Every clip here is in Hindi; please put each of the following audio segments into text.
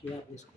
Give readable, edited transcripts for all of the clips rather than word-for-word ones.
किया आपने इसको?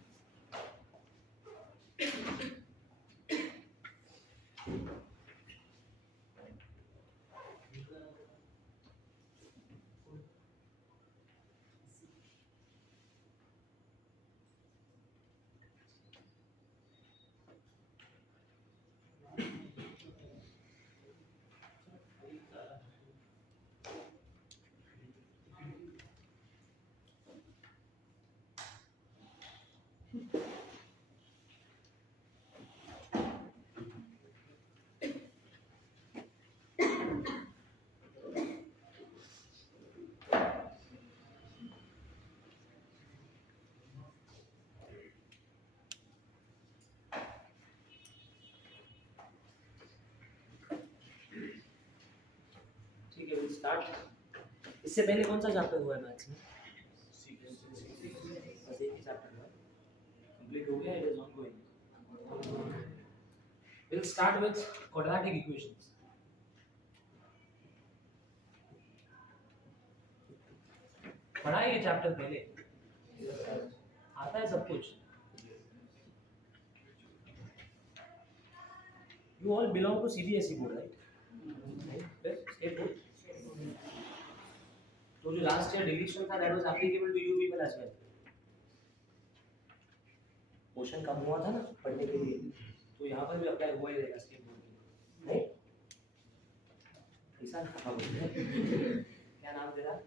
ठीक है, विल स्टार्ट। इससे पहले कौन सा चैप्टर हुआ है मैथ्स में? बस एक ही चैप्टर हुआ है, कंप्लीट हो गया, it is ongoing. Will start with quadratic equations. पढ़ा है ये चैप्टर पहले? आता है सब कुछ? You all belong to CBSE board, right? State board. तो जो लास्ट ईयर डिडक्शन था, that was applicable to you people as well. Question कम हुआ था ना पढ़ने के लिए, तो यहाँ पर भी अप्लाई हुआ ही रहेगा स्टेट बोर्ड के, नहीं? ऐसा कहा बोलते हैं। क्या नाम तेरा?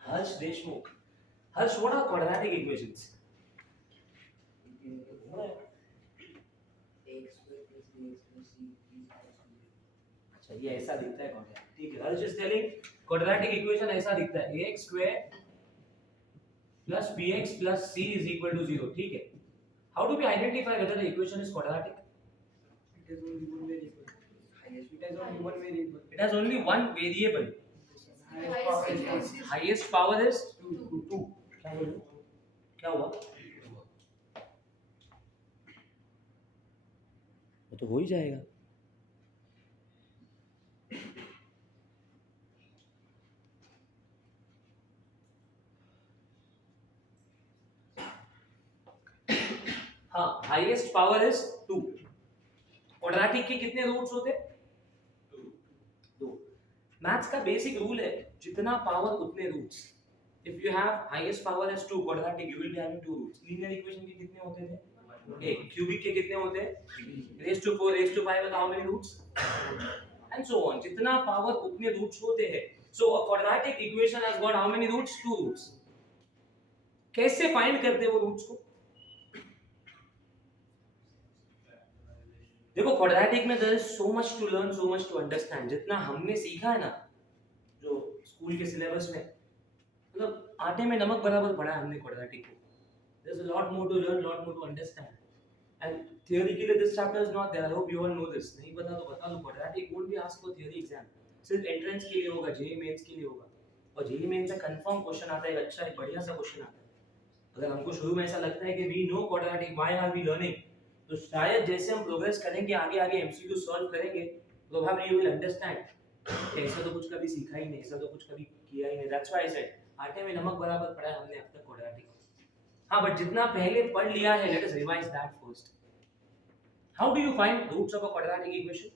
हर्ष देशमुख। हर्ष, what are quadratic equations? अच्छा, ये ऐसा दिखता है quadratic, ठीक है। हर्ष is telling quadratic equation ऐसा दिखता है, ax square plus bx plus c is equal to 0, ठीक है। How do we identify whether the equation is quadratic? It has only one variable. It has only one variable. It has only one variable. Highest power is 2. क्या बोले? क्या हुआ? वो तो हो ही जाएगा। हाँ, हाईएस्ट पावर इज 2। क्वाड्रेटिक के कितने रूट्स होते? 2। मैथ्स का बेसिक रूल है, जितना पावर उतने roots. If you have highest power is 2 quadratic, you will be having 2 roots. Linear equation के कितने होते थे? 1। क्यूबिक के कितने होते? Raise to 4, raise to 5 and how many roots? And so on. जितना पावर उतने रूट्स होते हैं। So a quadratic equation has got how many roots? 2 roots. कैसे फाइंड करते हैं वो रूट्स को? देखो, क्वाड्रेटिक में there is so much to learn, so much to understand. जितना हमने सीखा है ना जो स्कूल के सिलेबस में, मतलब आटे में नमक बराबर पढ़ा है हमने क्वाड्रेटिक को। There is a lot more to learn, lot more to understand. And theoretically this chapter is not there. I hope you all know this. नहीं पता तो बता दो, quadratic won't be asked for theory exam. सिर्फ एंट्रेंस के लिए होगा, जेईई मेंस के लिए होगा। और जेईई मेंस में कंफर्म क्वेश्चन आता है, अच्छा एक बढ़िया सा क्वेश्चन आता है। अगर हमको शुरू में ऐसा लगता है कि we know quadratic, why are we learning, तो शायद जैसे हम प्रोग्रेस करेंगे, आगे आगे एमसीक्यू सॉल्व करेंगे, तो हम यू विल अंडरस्टैंड ऐसा तो कुछ कभी सीखा ही नहीं, ऐसा तो कुछ कभी किया ही नहीं। दैट्स व्हाई आई सेड आटे में नमक बराबर पड़ा है हमने अब तक क्वाड्रेटिक। हां, बट जितना पहले पढ़ लिया है, let us revise that first. How do you find roots of a quadratic equation?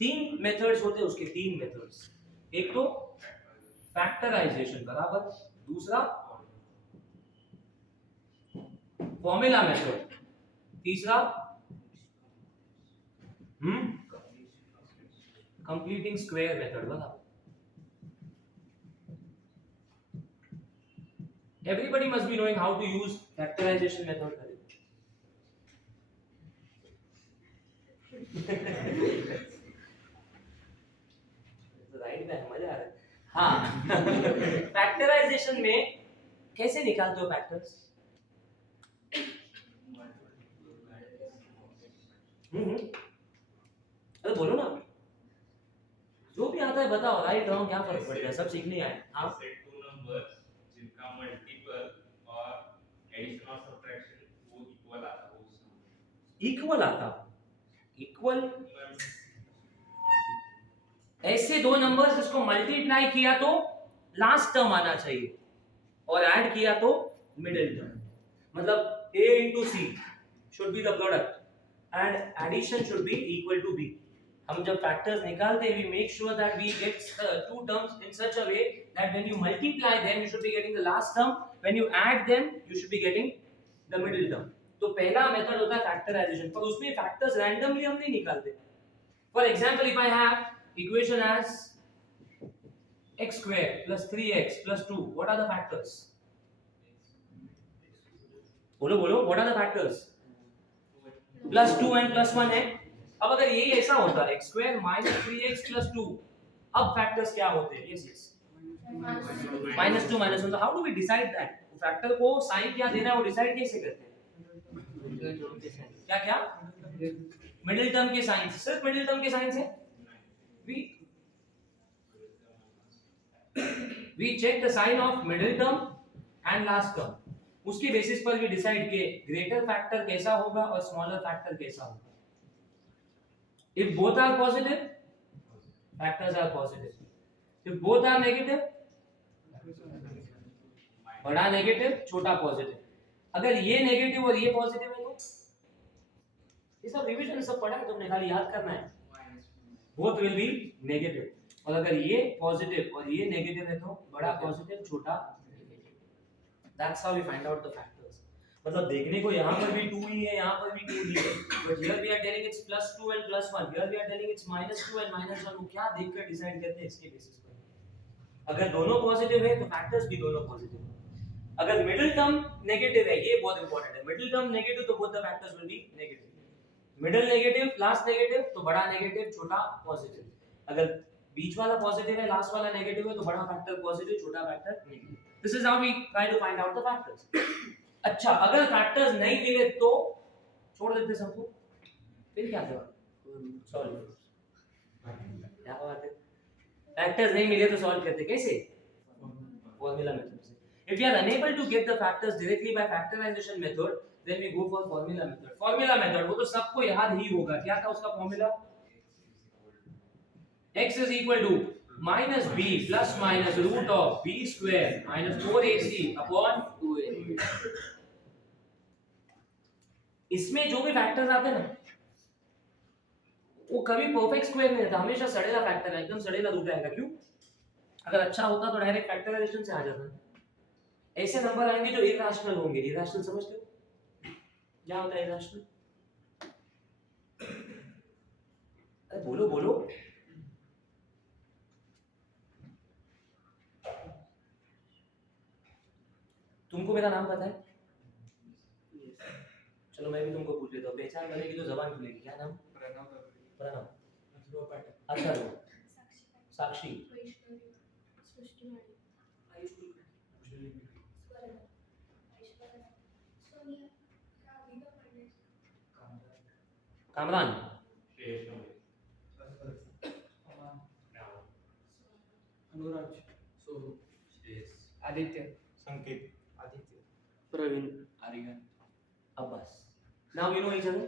3 methods होते हैं उसके, 3 मेथड्स। एक तो फैक्टराइजेशन बराबर, दूसरा फॉर्मूला मेथड, तीसरा कंप्लीटिंग स्क्वायर मेथड बराबर। Everybody must be knowing how to use factorization method. Right में मजा आ रहा है। हाँ, फैक्टराइजेशन में कैसे निकालते हो फैक्टर्स? अरे बोलो ना, जो भी आता है बताओ। राइट रॉन्ग क्या फर्क पड़ेगा, सब सीखने आए। हाँ, सेट टू नंबर्स जिनका मल्टीपल और एडिशन और सब्ट्रैक्शन वो इक्वल आता है। इक्वल आता, इक्वल ऐसे दो नंबर्स जिसको मल्टीप्लाई किया तो लास्ट टर्म आना चाहिए, और ऐड किया तो मिडिल टर्म, मतलब a into c should be the product and addition should be equal to b. हम जब फैक्टर्स निकालते हैं, we make sure that we get two terms in such a way that when you multiply them you should be getting the last term, when you add them you should be getting the middle term. तो पहला मेथड होता है फैक्टराइजेशन, पर उसमें फैक्टर्स रैंडमली हम नहीं निकालते. For example, if I have equation as x square plus 3x plus 2, what are the factors? बोलो बोलो, what are the factors? plus 2 and plus 1 है. अब अगर ये ऐसा होता है x square minus 3x plus 2, अब फैक्टर्स क्या होते हैं? Yes yes, minus 2 minus 1. तो how do we decide that? Factor को साइन क्या देना है वो डिसाइड कैसे करते हैं? क्या क्या? मिडिल टर्म के साइन, सिर्फ मिडिल टर्म के साइन से we check the sign of middle term and last term. उसकी बेसिस पर भी डिसाइड के ग्रेटर फैक्टर कैसा होगा और स्मॉलर फैक्टर कैसा होगा. If both are positive, factors are positive. If both are negative, बड़ा नेगेटिव छोटा पॉजिटिव. अगर ये नेगेटिव और ये पॉजिटिव है तो ये सब रिवीजन सब पढ़ा है तुमने, खाली याद करना है. Both will be negative. और अगर ये पॉजिटिव और ये नेगेटिव है तो बड़ा पॉजिटिव छोटा. That's how we find out the factors. मतलब देखने को यहाँ पर भी 2 ही है, यहाँ पर भी 2 ही है, but here we are telling it's plus 2 and plus 1, here we are telling it's minus 2 and minus 1. वो क्या देखकर डिसाइड करते हैं इसके बेसिस पर. अगर दोनों पॉजिटिव है तो फैक्टर्स भी दोनों पॉजिटिव. अगर मिडिल टर्म नेगेटिव है, ये बहुत इंपॉर्टेंट है, मिडिल टर्म नेगेटिव तो both the factors will be negative. Middle negative last negative तो बड़ा नेगेटिव छोटा पॉजिटिव. अगर बीच वाला पॉजिटिव है लास्ट वाला नेगेटिव है तो बड़ा फैक्टर पॉजिटिव छोटा factor negative. This is how we try to find out the factors. अच्छा, अगर फैक्टर्स नहीं मिले तो छोड़ देते सबको, फिर क्या करें? सॉल्व. क्या बात है, फैक्टर्स नहीं मिले तो सॉल्व करते कैसे? फॉर्मूला मेथड से. If you are unable to get the factors directly by factorization method, then we go for formula method. Formula method वो तो सबको याद ही होगा. क्या था उसका formula? x is equal to minus b plus minus root of b square minus 4ac upon 2a. इसमें जो भी फैक्टर्स आते हैं ना वो कभी परफेक्ट स्क्वायर नहीं रहता, हमेशा सड़ेला फैक्टर है, एकदम सड़ेला रूट आएगा. क्यों? अगर अच्छा होता तो डायरेक्ट फैक्टराइजेशन से आ जाता. ऐसे नंबर आएंगे जो इरैशनल होंगे. इरैशनल समझते हो क्या होता है इरैशनल? अरे बोलो बोलो. तुमको मेरा नाम पता है? चलो मैं भी तुमको पूछ लेता हूँ. पहचान बनेगी तो जबान खुलेगी. क्या नाम? प्रणव. अच्छा, साक्षी. कामरान. अनुराग. Sonu. Aditya. Sanket. Aditya. Praveen. Aryan. Abbas. Now you know each other.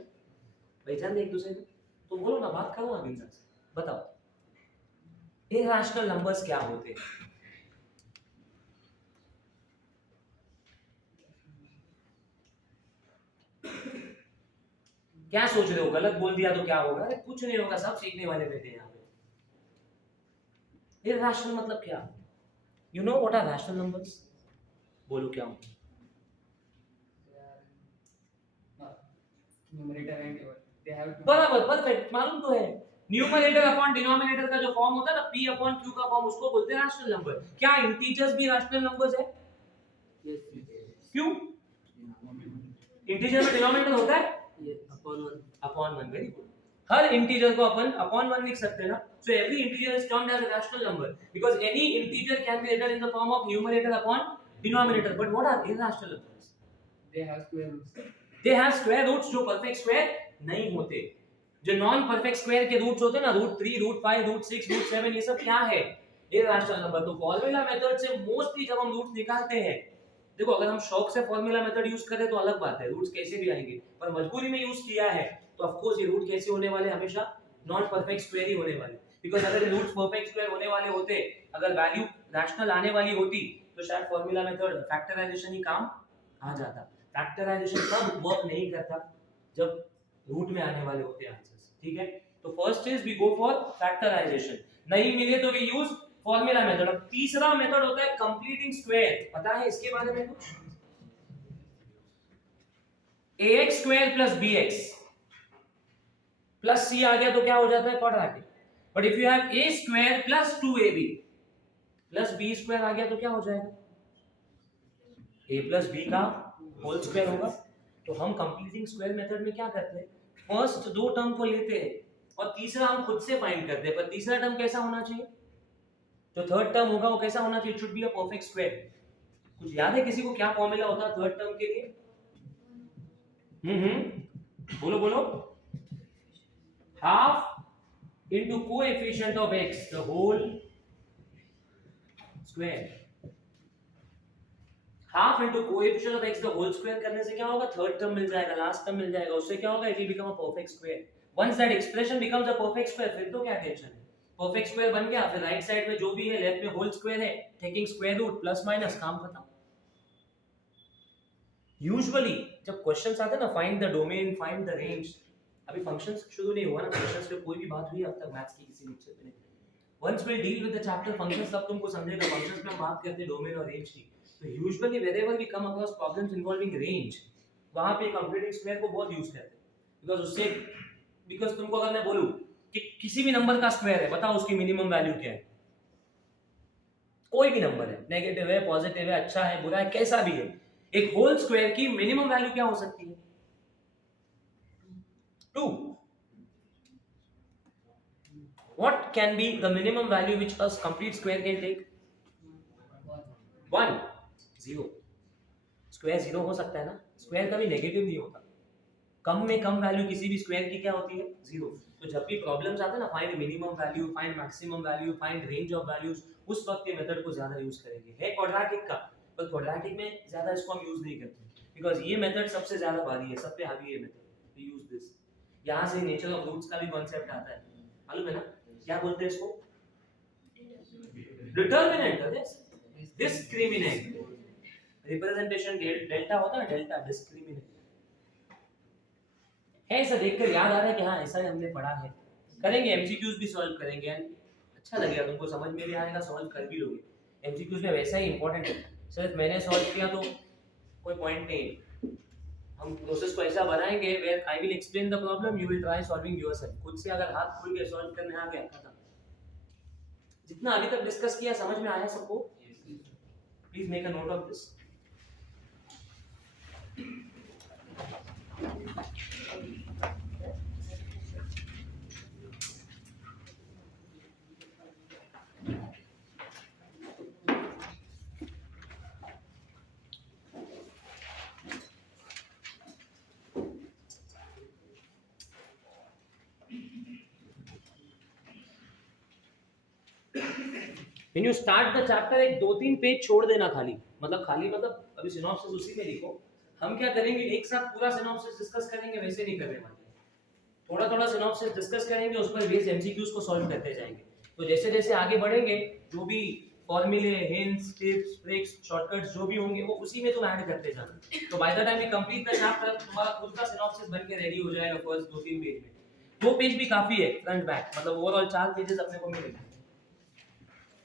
पहचान एक दूसरे को. तो बोलो ना, बात करो ना बिंदास. बताओ इरैशनल नंबर्स क्या होते हैं? क्या सोच रहे हो? गलत बोल दिया तो क्या होगा? अरे कुछ नहीं होगा, सब सीखने वाले बैठे हैं यहाँ पे. इरैशनल मतलब क्या? You know what are rational numbers? बोलो क्या होता है? न्यूमरेटर एंड दे हैव बराबर, परफेक्ट, मालूम तो है. न्यूमरेटर अपॉन डिनोमिनेटर का जो फॉर्म होता है ना, p अपॉन q का फॉर्म, उसको बोलते हैं रैशनल नंबर. क्या इंटीजर्स भी रैशनल नंबर्स है? क्यों? इंटीजर में डिनोमिनेटर होता है अपॉन 1. Very good. हर इंटीजर को अपन अपॉन 1 लिख सकते हैं ना. So every integer is termed as a rational number because any integer can be written in the form of numerator upon denominator. But what are irrational numbers? They have square roots. They have square roots जो परफेक्ट स्क्वायर नहीं होते. जो नॉन परफेक्ट स्क्वायर के रूट्स होते हैं ना, रूट 3, रूट 5, रूट 6, रूट 7, ये सब क्या है? Irrational number. तो फॉर्मूला मेथड से मोस्टली जब हम रूट्स निकालते हैं, देखो अगर हम शौक से फॉर्मूला मेथड यूज करें तो अलग बात है, रूट्स कैसे भी आएंगे, पर मजबूरी में यूज किया है तो ऑफ कोर्स ये रूट कैसे होने वाले? हमेशा नॉन परफेक्ट स्क्वायर ही होने वाले, बिकॉज अगर रूट्स परफेक्ट स्क्वायर होने वाले होते, अगर वैल्यू रैशनल आने वाली होती, तो शायद फॉर्मूला मेथड फैक्टराइजेशन ही काम आ जाता। फैक्टराइजेशन तब वर्क नहीं करता जब रूट में आने वाले होते आंसर्स, ठीक है। तो first is we go for factorization, नहीं मिले तो वी यूज फॉर्मूला मेथड। अब तीसरा मेथड होता है कंप्लीटिंग स्क्वायर, पता है इसके बारे में कुछ? ax square plus bx plus c आ गया तो क्या हो जाता है? Quadratic. But if you have a square plus 2ab plus b square आ गया तो क्या हो जाएगा? a प्लस b का होल स्क्वायर होगा। तो हम कंप्लीटिंग स्क्वायर मेथड में क्या करते हैं, फर्स्ट दो टर्म को लेते हैं और तीसरा हम खुद से फाइंड करते हैं। पर तीसरा टर्म कैसा होना चाहिए? जो थर्ड टर्म होगा वो कैसा होना चाहिए? It should be a perfect square. कुछ याद है किसी को क्या फॉर्मूला होता है थर्ड टर्म के लिए? बोलो बोलो। Half into coefficient of x the whole square, half into coefficient of x the whole square करने से क्या होगा? थर्ड टर्म मिल जाएगा, लास्ट टर्म मिल जाएगा, उससे क्या होगा? it will become a perfect square. once that expression becomes a perfect square, फिर तो क्या टेंशन है, परफेक्ट स्क्वायर बन गया, फिर राइट साइड में जो भी है, लेफ्ट में होल स्क्वायर है, taking square root plus minus, काम खत्म। यूजुअली जब क्वेश्चंस आते हैं ना, find the domain, find the range, अभी फंक्शंस शुरू नहीं हुआ ना, फंक्शंस पे कोई भी बात हुई अब तक मैथ्स की किसी लेक्चर पे नहीं। Once we deal with the chapter functions तब तुमको समझेगा फंक्शंस में हम बात करते हैं डोमेन और रेंज की। तो usually wherever we come across problems involving range, वहां पे कंप्लीटिंग स्क्वायर को बहुत यूज करते हैं। बिकॉज तुमको अगर मैं बोलूं कि किसी भी नंबर का स्क्वायर है, बताओ उसकी मिनिमम वैल्यू क्या है? कोई भी नंबर है, नेगेटिव है, पॉजिटिव है, अच्छा है, बुरा है, कैसा भी है, एक होल स्क्वायर की मिनिमम वैल्यू क्या हो सकती है? 2. What can be the minimum value which a complete square can take? 1. 0. Square 0 हो सकता है ना, स्क्वायर कभी नेगेटिव नहीं होता। कम में कम वैल्यू किसी भी स्क्वायर की क्या होती है? 0। तो जब भी प्रॉब्लम्स आते हैं ना, find minimum value, find maximum value, find range of values, उस वक्त ये मेथड को ज्यादा यूज करेंगे। है क्वाड्रेटिक का, पर क्वाड्रेटिक में ज्यादा इसको हम यूज नहीं करते, बिकॉज ये मेथड सबसे ज्यादा भारी है, सब पे हावी है मेथड। We use this. यहां से नेचर ऑफ रूट्स का भी कांसेप्ट आता है, मालूम है ना? क्या बोलते हैं इसको? Determinant, discriminant. रिप्रेजेंटेशन डेल्टा होता है, डेल्टा डिस्क्रिमिनेंट है। ऐसा देखकर याद आ रहा है कि हाँ ऐसा ही हमने पढ़ा है। करेंगे एमसीक्यूज भी सॉल्व करेंगे, अच्छा लगेगा तुमको, समझ में भी आएगा, सॉल्व कर भी लोगे। एमसीक्यूज में वैसा ही इंपॉर्टेंट है, सिर्फ मैंने सॉल्व किया तो कोई पॉइंट नहीं। हम प्रोसेस को ऐसा बनाएंगे where I will explain the problem, you will try solving yourself. खुद से अगर हाथ खोल के सॉल्व करने आ गया खत्म। जितना अभी तक डिस्कस किया समझ में आया सबको? Please make a note of this. When you start the chapter, एक 2-3 पेज छोड़ देना खाली, मतलब अभी सिनॉप्सिस उसी में लिखो। हम क्या करेंगे, एक साथ पूरा सिनॉप्सिस डिस्कस करेंगे, वैसे नहीं करने वाले। थोड़ा थोड़ा सिनॉप्सिस डिस्कस करेंगे, उस पर बेस्ड एमसीक्यूज को सॉल्व करते जाएंगे। तो जैसे जैसे आगे बढ़ेंगे, जो भी फॉर्मूले, हिंट्स, टिप्स, ट्रिक्स, शॉर्टकट्स जो भी होंगे वो उसी में तुम ऐड करते जाना। तो by the time we complete the chapter, तुम्हारा खुद का सिनॉप्सिस बन के रेडी हो जाएगा फर्स्ट 2-3 पेज में। 2 पेज भी काफी है, फ्रंट बैक, मतलब ओवरऑल 4 पेजेस अपने को मिलेंगे।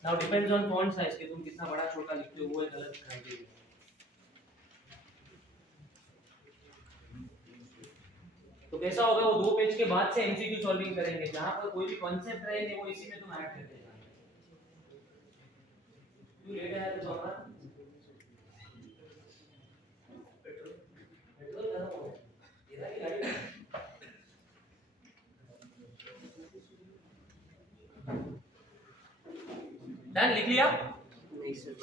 Now depends on font size कि तुम कितना बड़ा छोटा लिखते हो, वो एक अलग क्राइटेरिया। तो कैसा होगा, वो 2 पेज के बाद से एमसीक्यू सॉल्विंग करेंगे, जहां पर कोई भी कांसेप्ट रहेंगे वो इसी में तुम ऐड करते जाना। क्यों लेट आया तो हमारा पेट्रोल खत्म हो गया, इधर की गाड़ी डन। लिख लिया? नहीं सर।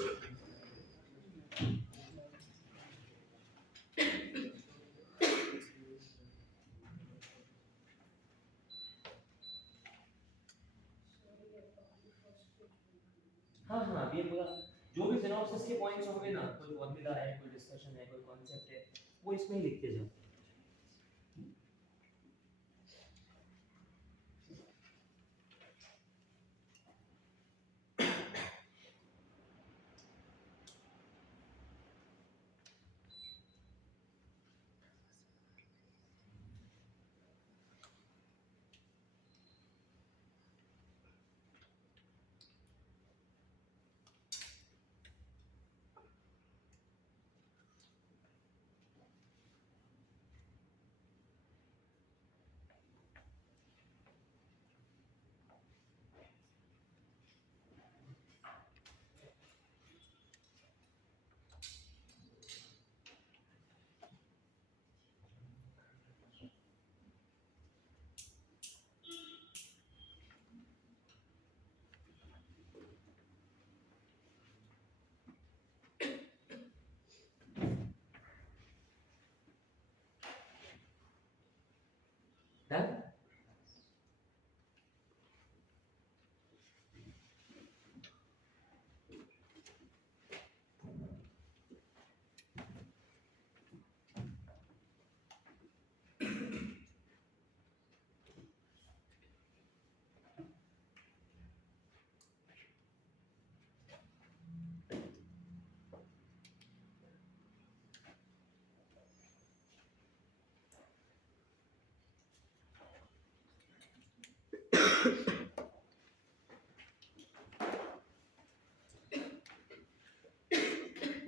हाँ ये पूरा जो भी सिनॉप्सिस के पॉइंट्स होंगे ना, कोई फॉर्मूला है, कोई डिस्कशन है, कोई कांसेप्ट है, वो इसमें ही लिखते जाओ।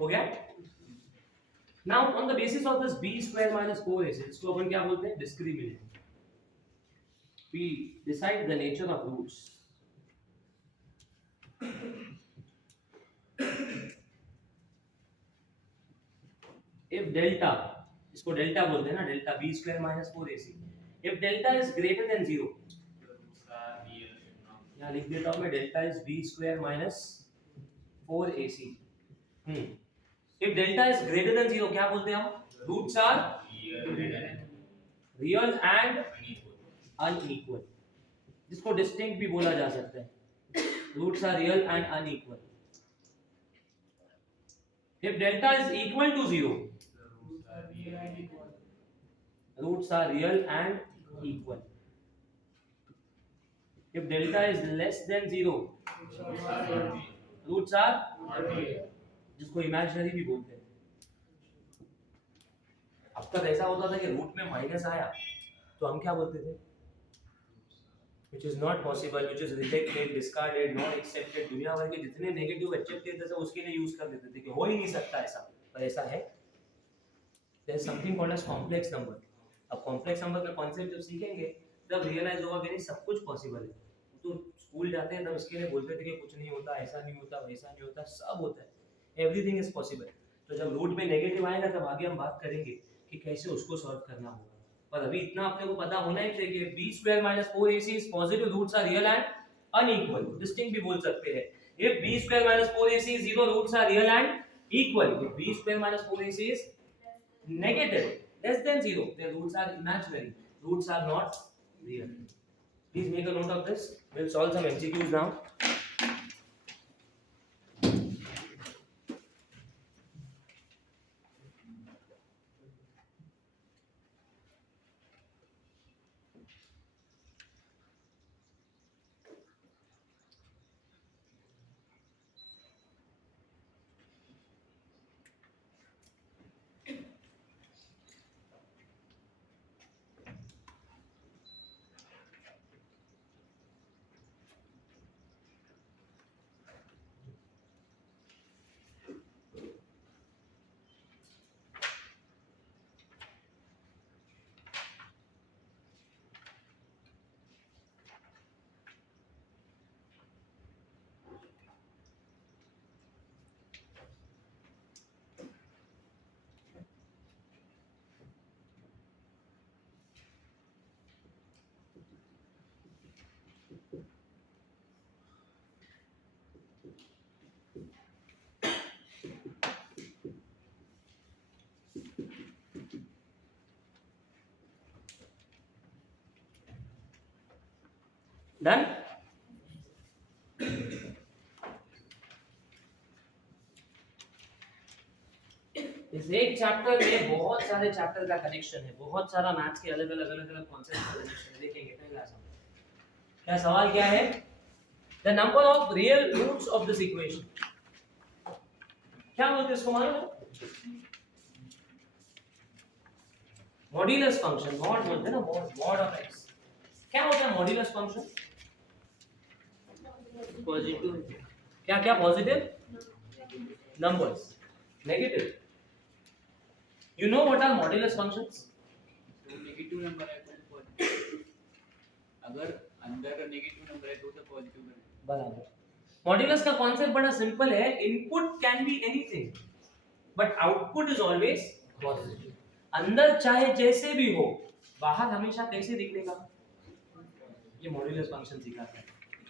हो गया? Now on the basis of this b square minus 4ac, इसको अपन क्या बोलते हैं? Discriminant. We decide the nature of roots. If delta, इसको डेल्टा बोलते हैं ना, delta b square minus 4ac. If delta is greater than 0, यहाँ लिख देता हूँ मैं, delta is b square minus 4ac. If delta is greater than 0, क्या बोलते हैं हम? Roots are real and unequal. जिसको distinct भी बोला जा सकता है. Roots are real and unequal. If delta is equal to 0, roots are real and equal. If delta is less than 0, roots are जिसको imaginary भी बोलते हैं. अब तक ऐसा होता था कि रूट में माइनस आया तो हम क्या बोलते थे? Which is not possible, which is rejected, discarded, not accepted. दुनिया भर के जितने नेगेटिव एडजेक्टिव थे उसके लिए यूज कर देते थे कि हो ही नहीं सकता ऐसा, पर ऐसा है. There is something called as complex number. अब कॉम्प्लेक्स नंबर का कॉन्सेप्ट जब सीखेंगे तब रियलाइज होगा कि नहीं सब कुछ पॉसिबल है. तो स्कूल जाते हैं तब इसके लिए बोलते थे कि कुछ नहीं होता, ऐसा नहीं होता, वैसा नहीं होता, सब होता है. Everything is possible. तो जब रूट में नेगेटिव आएगा तब आगे हम बात करेंगे कि कैसे उसको सॉल्व करना होगा. पर अभी इतना अपने को पता होना ही चाहिए कि b square minus 4ac is positive, roots are real and unequal. Distinct भी बोल सकते हैं. If b square minus 4ac is 0, roots are real and equal. If b square minus 4ac is negative, less than 0, their roots are imaginary. Roots are not real. Please make a note of this. We'll solve some MCQs now. Done? इस एक चैप्टर में बहुत सारे चैप्टर का कनेक्शन है, बहुत सारा मैथ्स के अलग अलग कॉन्सेप्ट का कनेक्शन है. देखेंगे पहला सवाल. क्या सवाल क्या है? The number of real roots of this equation. क्या बोलते हैं इसको मालूम है? Modulus function. मॉड बोलते हैं ना, मॉड ऑफ एक्स. क्या होता है मॉड्यूलस फंक्शन? पॉजिटिव. क्या क्या positive numbers, negative. You know what are modulus functions? तो नेगेटिव नंबर है तो पॉजिटिव, अगर अंदर नेगेटिव नंबर है तो पॉजिटिव है. बराबर. मॉड्यूलस का कॉन्सेप्ट बड़ा सिंपल है. Input can be anything but output is always positive. अंदर चाहे जैसे भी हो, बाहर हमेशा कैसे दिखेगा? ये मॉड्यूलस फंक्शन सिखाता है.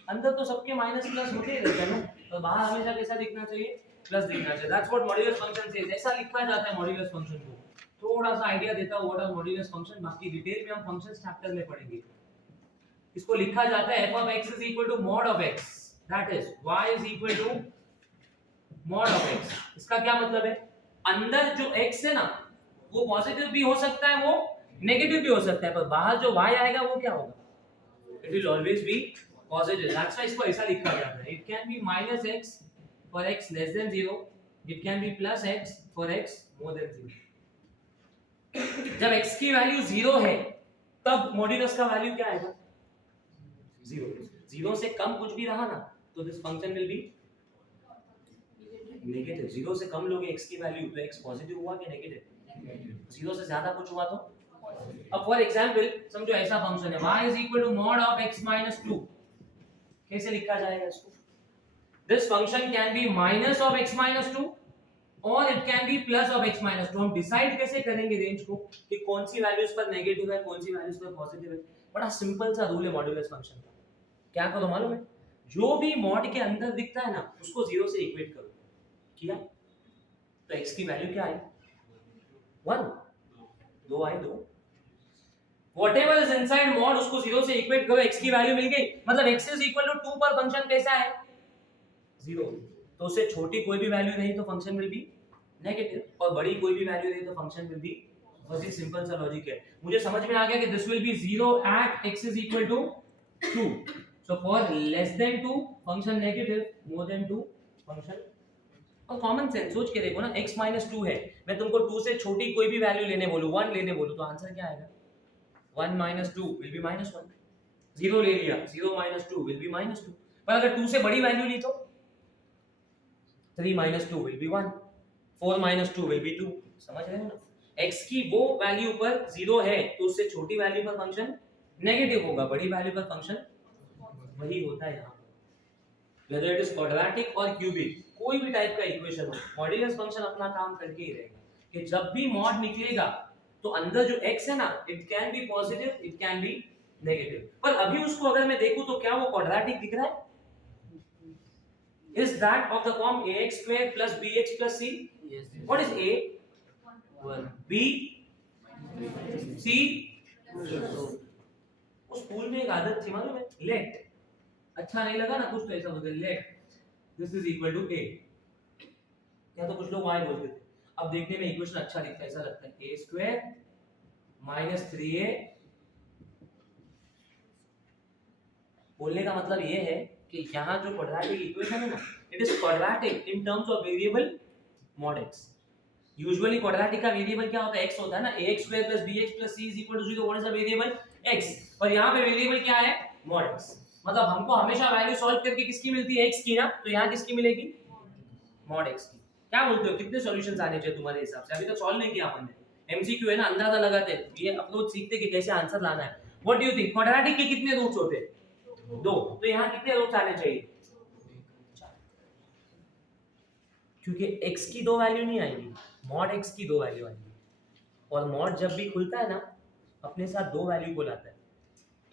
अंदर तो सबके माइनस प्लस होते ही रहते हैं ना, तो बाहर हमेशा कैसा दिखना चाहिए? प्लस दिखना चाहिए. That's what modulus function says. ऐसा लिखा जाता है मॉड्यूलस फंक्शन को. थोड़ा सा आइडिया देता हूं व्हाट आर मॉड्यूलस फंक्शन. बाकी डिटेल में हम फंक्शंस चैप्टर में पढ़ेंगे. इसको लिखा जाता है f of x is equal to mod of x, that is y is equal to mod of x. इसका क्या मतलब है? अंदर जो x है ना वो पॉजिटिव भी हो सकता है, वो नेगेटिव भी हो सकता है, पर बाहर जो y आएगा वो क्या होगा? It will always be positive. That's why इसको ऐसा लिखा जाता है. It can B -x for x less than 0, it can be +x for x more than 0. जब x की वैल्यू 0 है तब मॉड्यूलस का वैल्यू क्या आएगा? 0. 0 से कम कुछ भी रहा ना तो this function will be negative. 0 से कम लोगे x की वैल्यू तो x पॉजिटिव हुआ कि नेगेटिव? 0 से ज्यादा कुछ हुआ तो? अब फॉर एग्जांपल समझो ऐसा फंक्शन है y is equal to mod of x minus 2। कैसे लिखा जाएगा इसको? This function can be minus of x minus 2 और it can be plus of x minus 2। हम डिसाइड कैसे करेंगे रेंज को कि कौन सी वैल्यूज पर नेगेटिव है, कौन सी वैल्यूज पर पॉजिटिव है? बड़ा सिंपल सा रूल है मॉड्यूलस फंक्शन का। क्या करो मालूम है? जो भी मॉड के अंदर दिखता है ना उसको 0 से इक्वेट करो। किया तो x की वैल्यू क्या आई? 1। 2 आई 2। व्हाटएवर इज इनसाइड मॉड उसको 0 से इक्वेट करो, x की वैल्यू मिल गई। मतलब x इज इक्वल टू 2 पर फंक्शन कैसा है? 0। तो उससे छोटी कोई भी वैल्यू नहीं तो फंक्शन विल बी नेगेटिव और बड़ी कोई भी वैल्यू नहीं तो फंक्शन विल बी। बस ये सिंपल सा लॉजिक है। मुझे समझ में आ गया कि this will be 0 at x is equal to 2। So for less than 2 function negative, more than 2 function. और कॉमन सेंस सोच के देखो ना, x माइनस 2 है, मैं तुमको 2 से छोटी कोई भी वैल्यू लेने बोलूं, 1 लेने बोलूं तो आंसर क्या आएगा? 1 माइनस 2 विल बी माइनस 1। 0 ले लिया, 0 माइनस 2 विल बी माइनस 2। पर अगर 2 से बड़ी वैल्यू ली तो 3 minus 2 will be 1, 4 minus 2 will be 2। समझ रहे हो ना? x की वो वैल्यू पर 0 है तो उससे छोटी वैल्यू पर फंक्शन नेगेटिव होगा, बड़ी वैल्यू पर फंक्शन वही होता है यहाँ। whether it is quadratic और cubic, कोई भी टाइप का इक्वेशन हो, मॉड्यूलस फंक्शन अपना काम करके ही रहेगा कि जब भी मॉड निकलेगा तो अंदर जो x है ना, it can B positive, it can B negative. पर अभी उसको अगर मैं देखूं तो क्या वो क्वाड्रेटिक दिख रहा है? Is that of the form ax square plus bx plus c? Yes. What is a? 1. b? c? उस स्कूल में एक आदत थी मालूम है? लेट। अच्छा नहीं लगा ना कुछ तो ऐसा बोलते let this is equal to a, या तो कुछ लोग y बोलते थे। अब देखने में इक्वेशन अच्छा दिखता है, ऐसा लगता है a स्क्वायर माइनस 3a। बोलने का मतलब ये है कि यहाँ जो क्वाड्रेटिक इक्वेशन है ना, it is quadratic in terms of variable mod x। Usually quadratic का वेरिएबल क्या होता है? x होता है ना। ax square plus bx plus c is equal to 0, what is the variable? x। पर यहाँ पे वेरिएबल क्या है? mod x। मतलब हमको हमेशा वैल्यू सॉल्व करके किसकी मिलती है? x की ना। तो यहाँ किसकी मिलेगी? mod x की। क्या बोलते हो, कितने सॉल्यूशंस आने चाहिए तुम्हारे हिसाब से? अभी तक सॉल्व नहीं किया अपन ने। एमसीक्यू है ना, अंदाजा लगाते हैं, ये अप्रोच सीखते कि कैसे आंसर लाना है। What do you think, quadratic के कितने रूट्स होते हैं? 2। तो यहाँ कितने रूट्स आने चाहिए? क्योंकि x की 2 वैल्यू नहीं आएगी, mod x की 2 वैल्यू आएगी। और mod जब भी खुलता है ना, अपने साथ 2 वैल्यू को लाता है।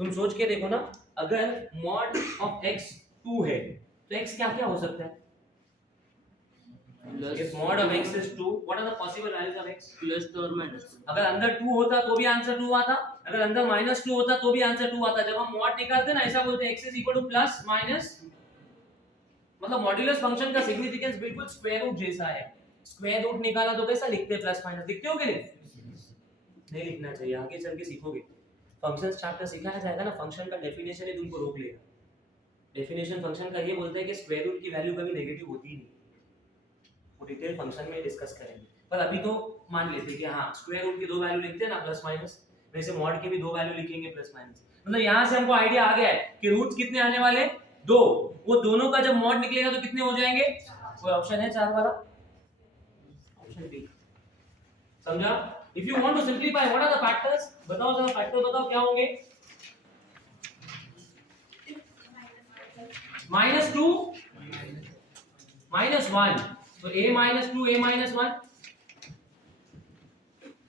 तुम सोच के देखो ना, अगर mod of x 2 है तो x क्या क्या हो सकता है? If mod of x is 2, what are the possible values of x? Plus or minus 2. अगर अंदर 2 होता तो भी आंसर 2 आता, अगर अंदर -2 होता तो भी आंसर 2 आता। जब हम mod निकालते हैं ना, ऐसा बोलते हैं x is equal to plus minus। मतलब मॉड्यूलस फंक्शन का सिग्निफिकेंस बिल्कुल स्क्वायर रूट जैसा है। स्क्वायर रूट निकाला तो कैसा लिखते हैं? Plus minus. लिखते हो कि नहीं लिखना चाहिए, आगे चल के सीखोगे। फंक्शंस चैप्टर सिखाया जाएगा ना, फंक्शन का डेफिनेशन ही तुमको रोक लेगा। डेफिनेशन फंक्शन का ये बोलता है कि स्क्वायर रूट की वैल्यू कभी नेगेटिव होती ही नहीं। वो डिटेल फंक्शन में डिस्कस करेंगे, पर अभी तो मान लेते हैं कि हाँ स्क्वायर रूट की 2 वैल्यू लिखते हैं ना, प्लस माइनस। वैसे मॉड के भी 2 वैल्यू लिखेंगे, प्लस माइनस। मतलब यहाँ से हमको आइडिया आ गया है कि रूट्स कितने आने वाले? 2। वो दोनों का जब मॉड निकलेगा तो कितने हो जाएंगे? कोई ऑप्शन है 4 वाला? Option B. समझा? If you want to simplify, what are the factors? बताओ जरा, फैक्टर बताओ क्या होंगे? -2 -1, तो a -2 a -1,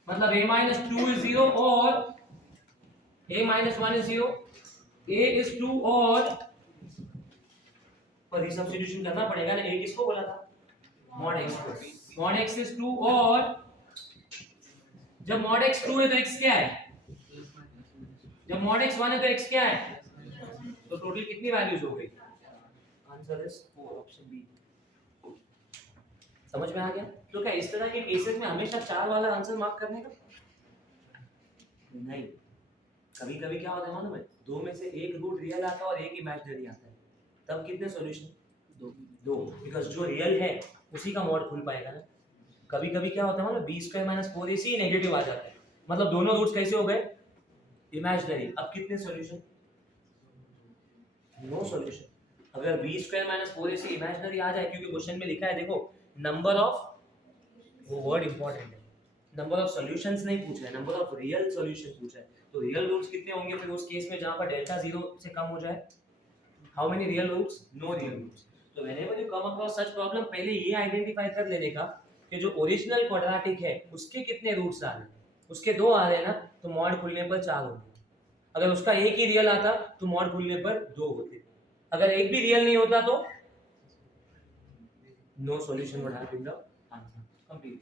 मतलब a -2 is 0 और a -1 is 0, a is 2 और पर रिसब्स्टिट्यूशन करना पड़ेगा ना। a किसको बोला था? mod x को। mod x is 2 और जब mod x 2 है तो x क्या है? जब mod x 1 है तो x क्या है? तो टोटल कितनी वैल्यूज हो गई? Answer is 4, option B. समझ में आ गया? तो क्या इस तरह के केसेस में हमेशा 4 वाला आंसर मार्क करने का? नहीं, कभी कभी क्या होता है मालूम है? 2 में से एक रूट रियल आता है और एक इमेजिनरी आता है। तब कितने सॉल्यूशन? 2, बिकॉज़ जो रियल है उसी का मॉड खुल पाएगा ना। कभी कभी क्या होता है मालूम, b² - 4ac नेगेटिव आ जाता है, मतलब दोनों रूट्स कैसे हो गए? इमेजिनरी। अब कितने सॉल्यूशन? No solution. अगर b² - 4ac इमेजिनरी आ जाए, क्योंकि क्वेश्चन में लिखा है देखो नंबर ऑफ, वो वर्ड इंपॉर्टेंट है, नंबर ऑफ सॉल्यूशंस नहीं पूछा है, नंबर ऑफ रियल सॉल्यूशन पूछा है। तो रियल रूट्स कितने होंगे फिर उस केस में जहां पर डेल्टा 0 से कम हो जाए? How many real roots? No real roots. तो whenever you come across such problem, पहले ये आइडेंटिफाई कर लेने का कि जो ओरिजिनल क्वाड्रेटिक है उसके कितने रूट्स आ रहे हैं। उसके 2 आ रहे हैं ना, तो मॉड खुलने पर 4 होंगे। अगर उसका एक ही रियल आता तो मॉड खुलने पर 2 होते। अगर एक भी रियल नहीं होता तो no solution would have been the answer. Complete.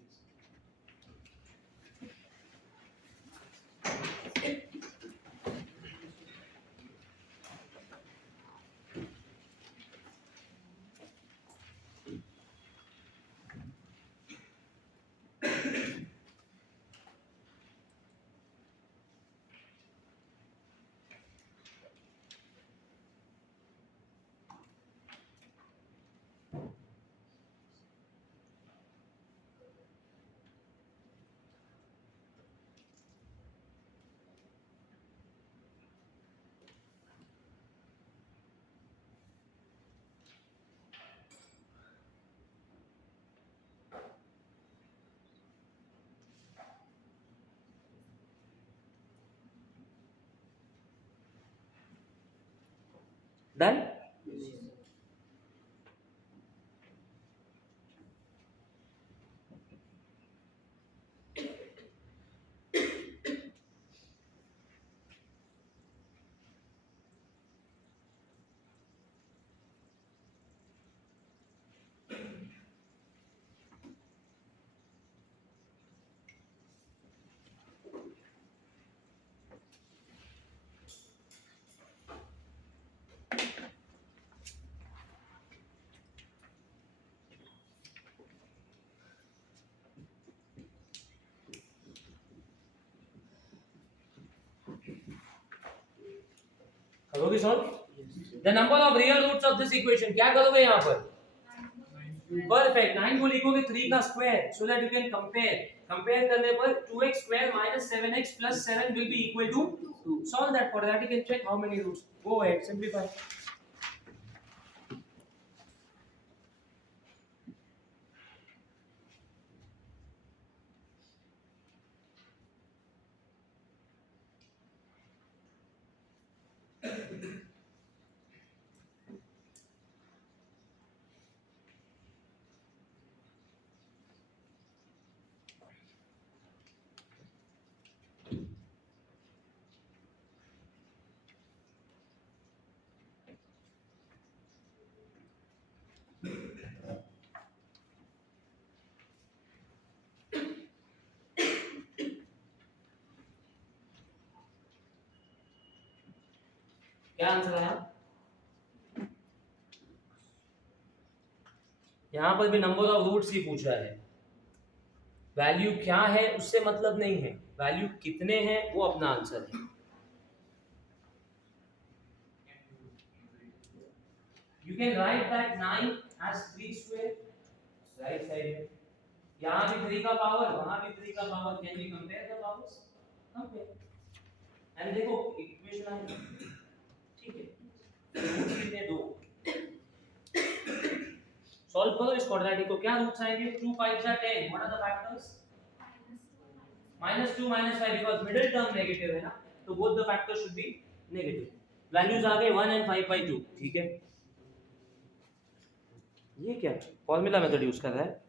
Done. करोगे solve? The number of real roots of this equation, क्या करोगे यहाँ पर? परफेक्ट। 9 को लिखोगे 3 का square, so that you can compare. Compare करने पर 2x square minus 7x plus 7 will be equal to 2. Solve that quadratic and check how many roots. Go ahead, simplify. क्या आंसर आया? यहां पर भी नंबर ऑफ रूट्स ही पूछा है। वैल्यू क्या है उससे मतलब नहीं है, वैल्यू कितने हैं वो अपना आंसर है। You can write that 9 as 3 square, right side। यहाँ भी 3 का पावर, वहाँ भी 3 का power. Can we compare the powers? Compare। And देखो इक्वेशन आएगी, ठीक है। रूट्स कितने? 2। सॉल्व करो इस क्वाड्रेटिक को, क्या रूट्स आएंगे? 2 5 are 10। What are the factors? -2 -5, because middle term negative है ना, तो both the factors should be negative. Values आ गए 1 and 5/2, ठीक है। ये क्या फॉर्मूला मेथड यूज कर रहा है?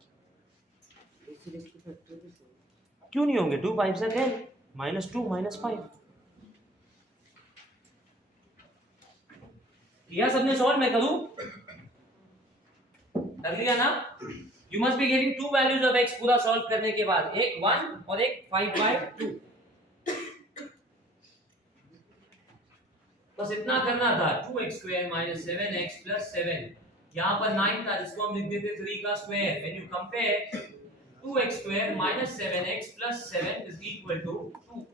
क्यों नहीं होंगे? 2 5 से 10, -2 -5। किया सबने सॉल्व? मैं करूं? कर लिया ना? You must be getting 2 values of x पूरा सॉल्व करने के बाद, एक 1 और एक 5/2। बस इतना करना था। 2x square minus 7x plus 7, यहाँ पर 9 था जिसको हम लिख देते 3 का square. When you compare 2x square minus 7x plus 7 is equal to 2।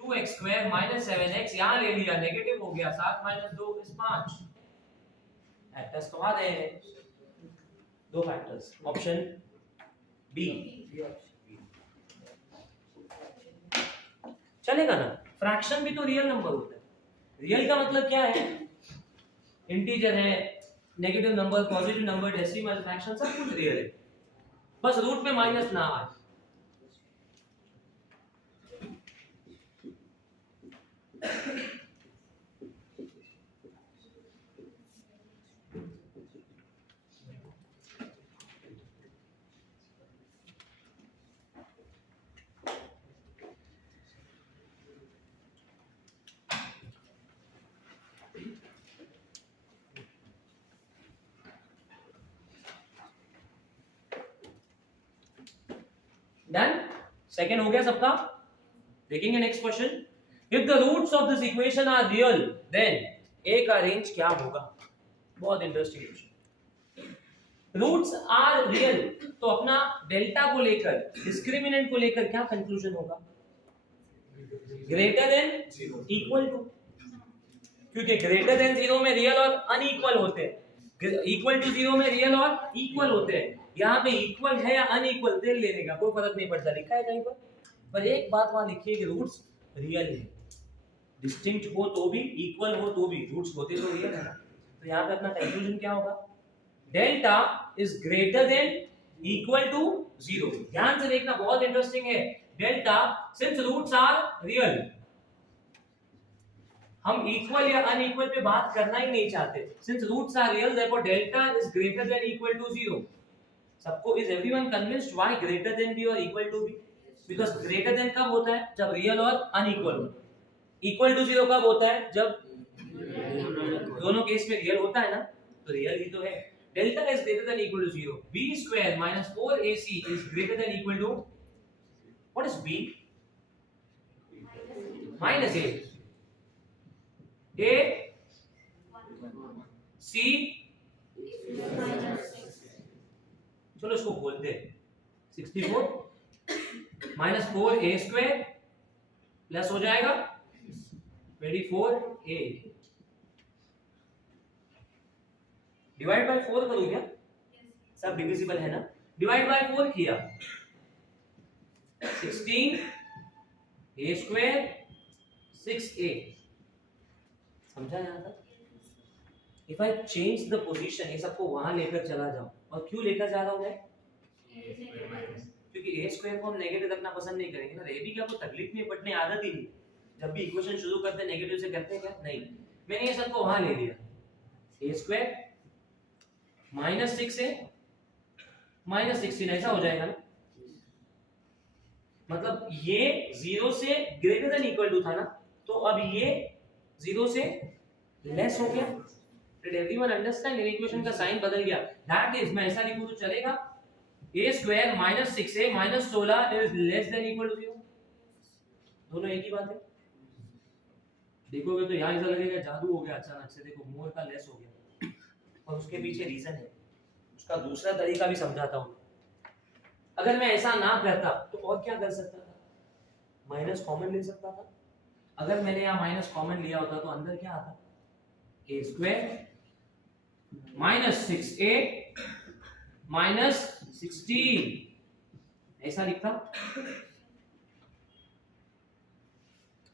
2x square minus 7x यहाँ ले लिया, नेगेटिव हो गया, 7 minus 2 is 5। फैक्टर्स तो आ रहे हैं, 2 फैक्टर्स। ऑप्शन बी चलेगा ना? फ्रैक्शन भी तो रियल नंबर होता है। रियल का मतलब क्या है? इंटीजर है, negative number, positive number, decimal, fraction, सब कुछ रियल है। बस रूट में माइनस ना आए। डन, सेकंड हो गया सबका। देखेंगे next question. If the roots of this equation are real then a का रेंज क्या होगा? बहुत interesting question. Roots are real तो अपना डेल्टा को लेकर, डिस्क्रिमिनेंट को लेकर क्या कंक्लूजन होगा? ग्रेटर देन इक्वल टू, क्योंकि ग्रेटर देन 0 में रियल और अनइक्वल होते हैं, इक्वल टू 0 में रियल और इक्वल होते हैं। यहाँ पे इक्वल है या अनइक्वल तेल लेने का कोई फर्क नहीं पड़ता, लिखा है कहीं पर एक बात वहां लिखी है कि रूट्स रियल है, डिस्टिंक्ट हो तो भी, इक्वल हो तो भी, रूट्स होते तो रियल है ना। तो यहाँ पे अपना कंक्लूजन क्या होगा? Delta is greater than equal to 0। ध्यान से देखना, बहुत इंटरेस्टिंग है। Delta since roots are real, हम इक्वल या अनइक्वल पे बात करना ही नहीं चाहते। Since roots are real therefore delta is greater than equal to 0। सबको is everyone convinced why greater than बी और इक्वल टू बी? बिकॉज़ ग्रेटर देन कब होता है? जब रियल और अनइक्वल हो। इक्वल टू 0 कब होता है? जब दोनों केस में रियल होता है ना, तो रियल ही तो है। Delta is greater than equal to 0। b square minus 4ac is greater than equal to, what is b? Minus a, a c, चलो इसको खोलते हैं। 64 माइनस 4a स्क्वायर प्लस हो जाएगा 24a डिवाइड बाय 4 करूं क्या? सब डिविजिबल है ना। डिवाइड बाय 4 किया 16a स्क्वायर 6a। समझा यहां तक? If I change the position, ये सबको वहां लेकर चला जाऊं, और क्यों लेकर जा रहा हूं मैं? क्योंकि a स्क्वायर को हम नेगेटिव रखना पसंद नहीं करेंगे ना। ये भी क्या, कोई तकलीफ नहीं, पढ़ने आदत ही नहीं। जब भी इक्वेशन शुरू करते हैं नेगेटिव से करते हैं क्या? नहीं। मैंने ये सबको वहां ले लिया। a square minus 6a minus 16, ऐसा हो जाएगा ना। मतलब ये 0 से ग्रेटर देन इक्वल टू था ना, तो अब ये 0 से लेस हो गया। Did everyone understand? इक्वेशन का साइन बदल गया। दैट इज, मैं ऐसा लिखूं तो चलेगा, a square minus 6a minus 16 is less than equal to 0। दोनों एक ही बात है। देखोगे तो यहाँ ऐसा लगेगा जादू हो गया अचानक से। देखो मोर का लेस हो गया, और उसके पीछे रीजन है। उसका दूसरा तरीका भी समझाता हूँ। अगर मैं ऐसा ना करता तो और क्या कर सकता था? माइनस कॉमन ले सकता था। अगर मैंने यहाँ माइनस कॉमन लिया होता तो अंदर क्या आता? a square minus 6a minus 16, ऐसा लिखता।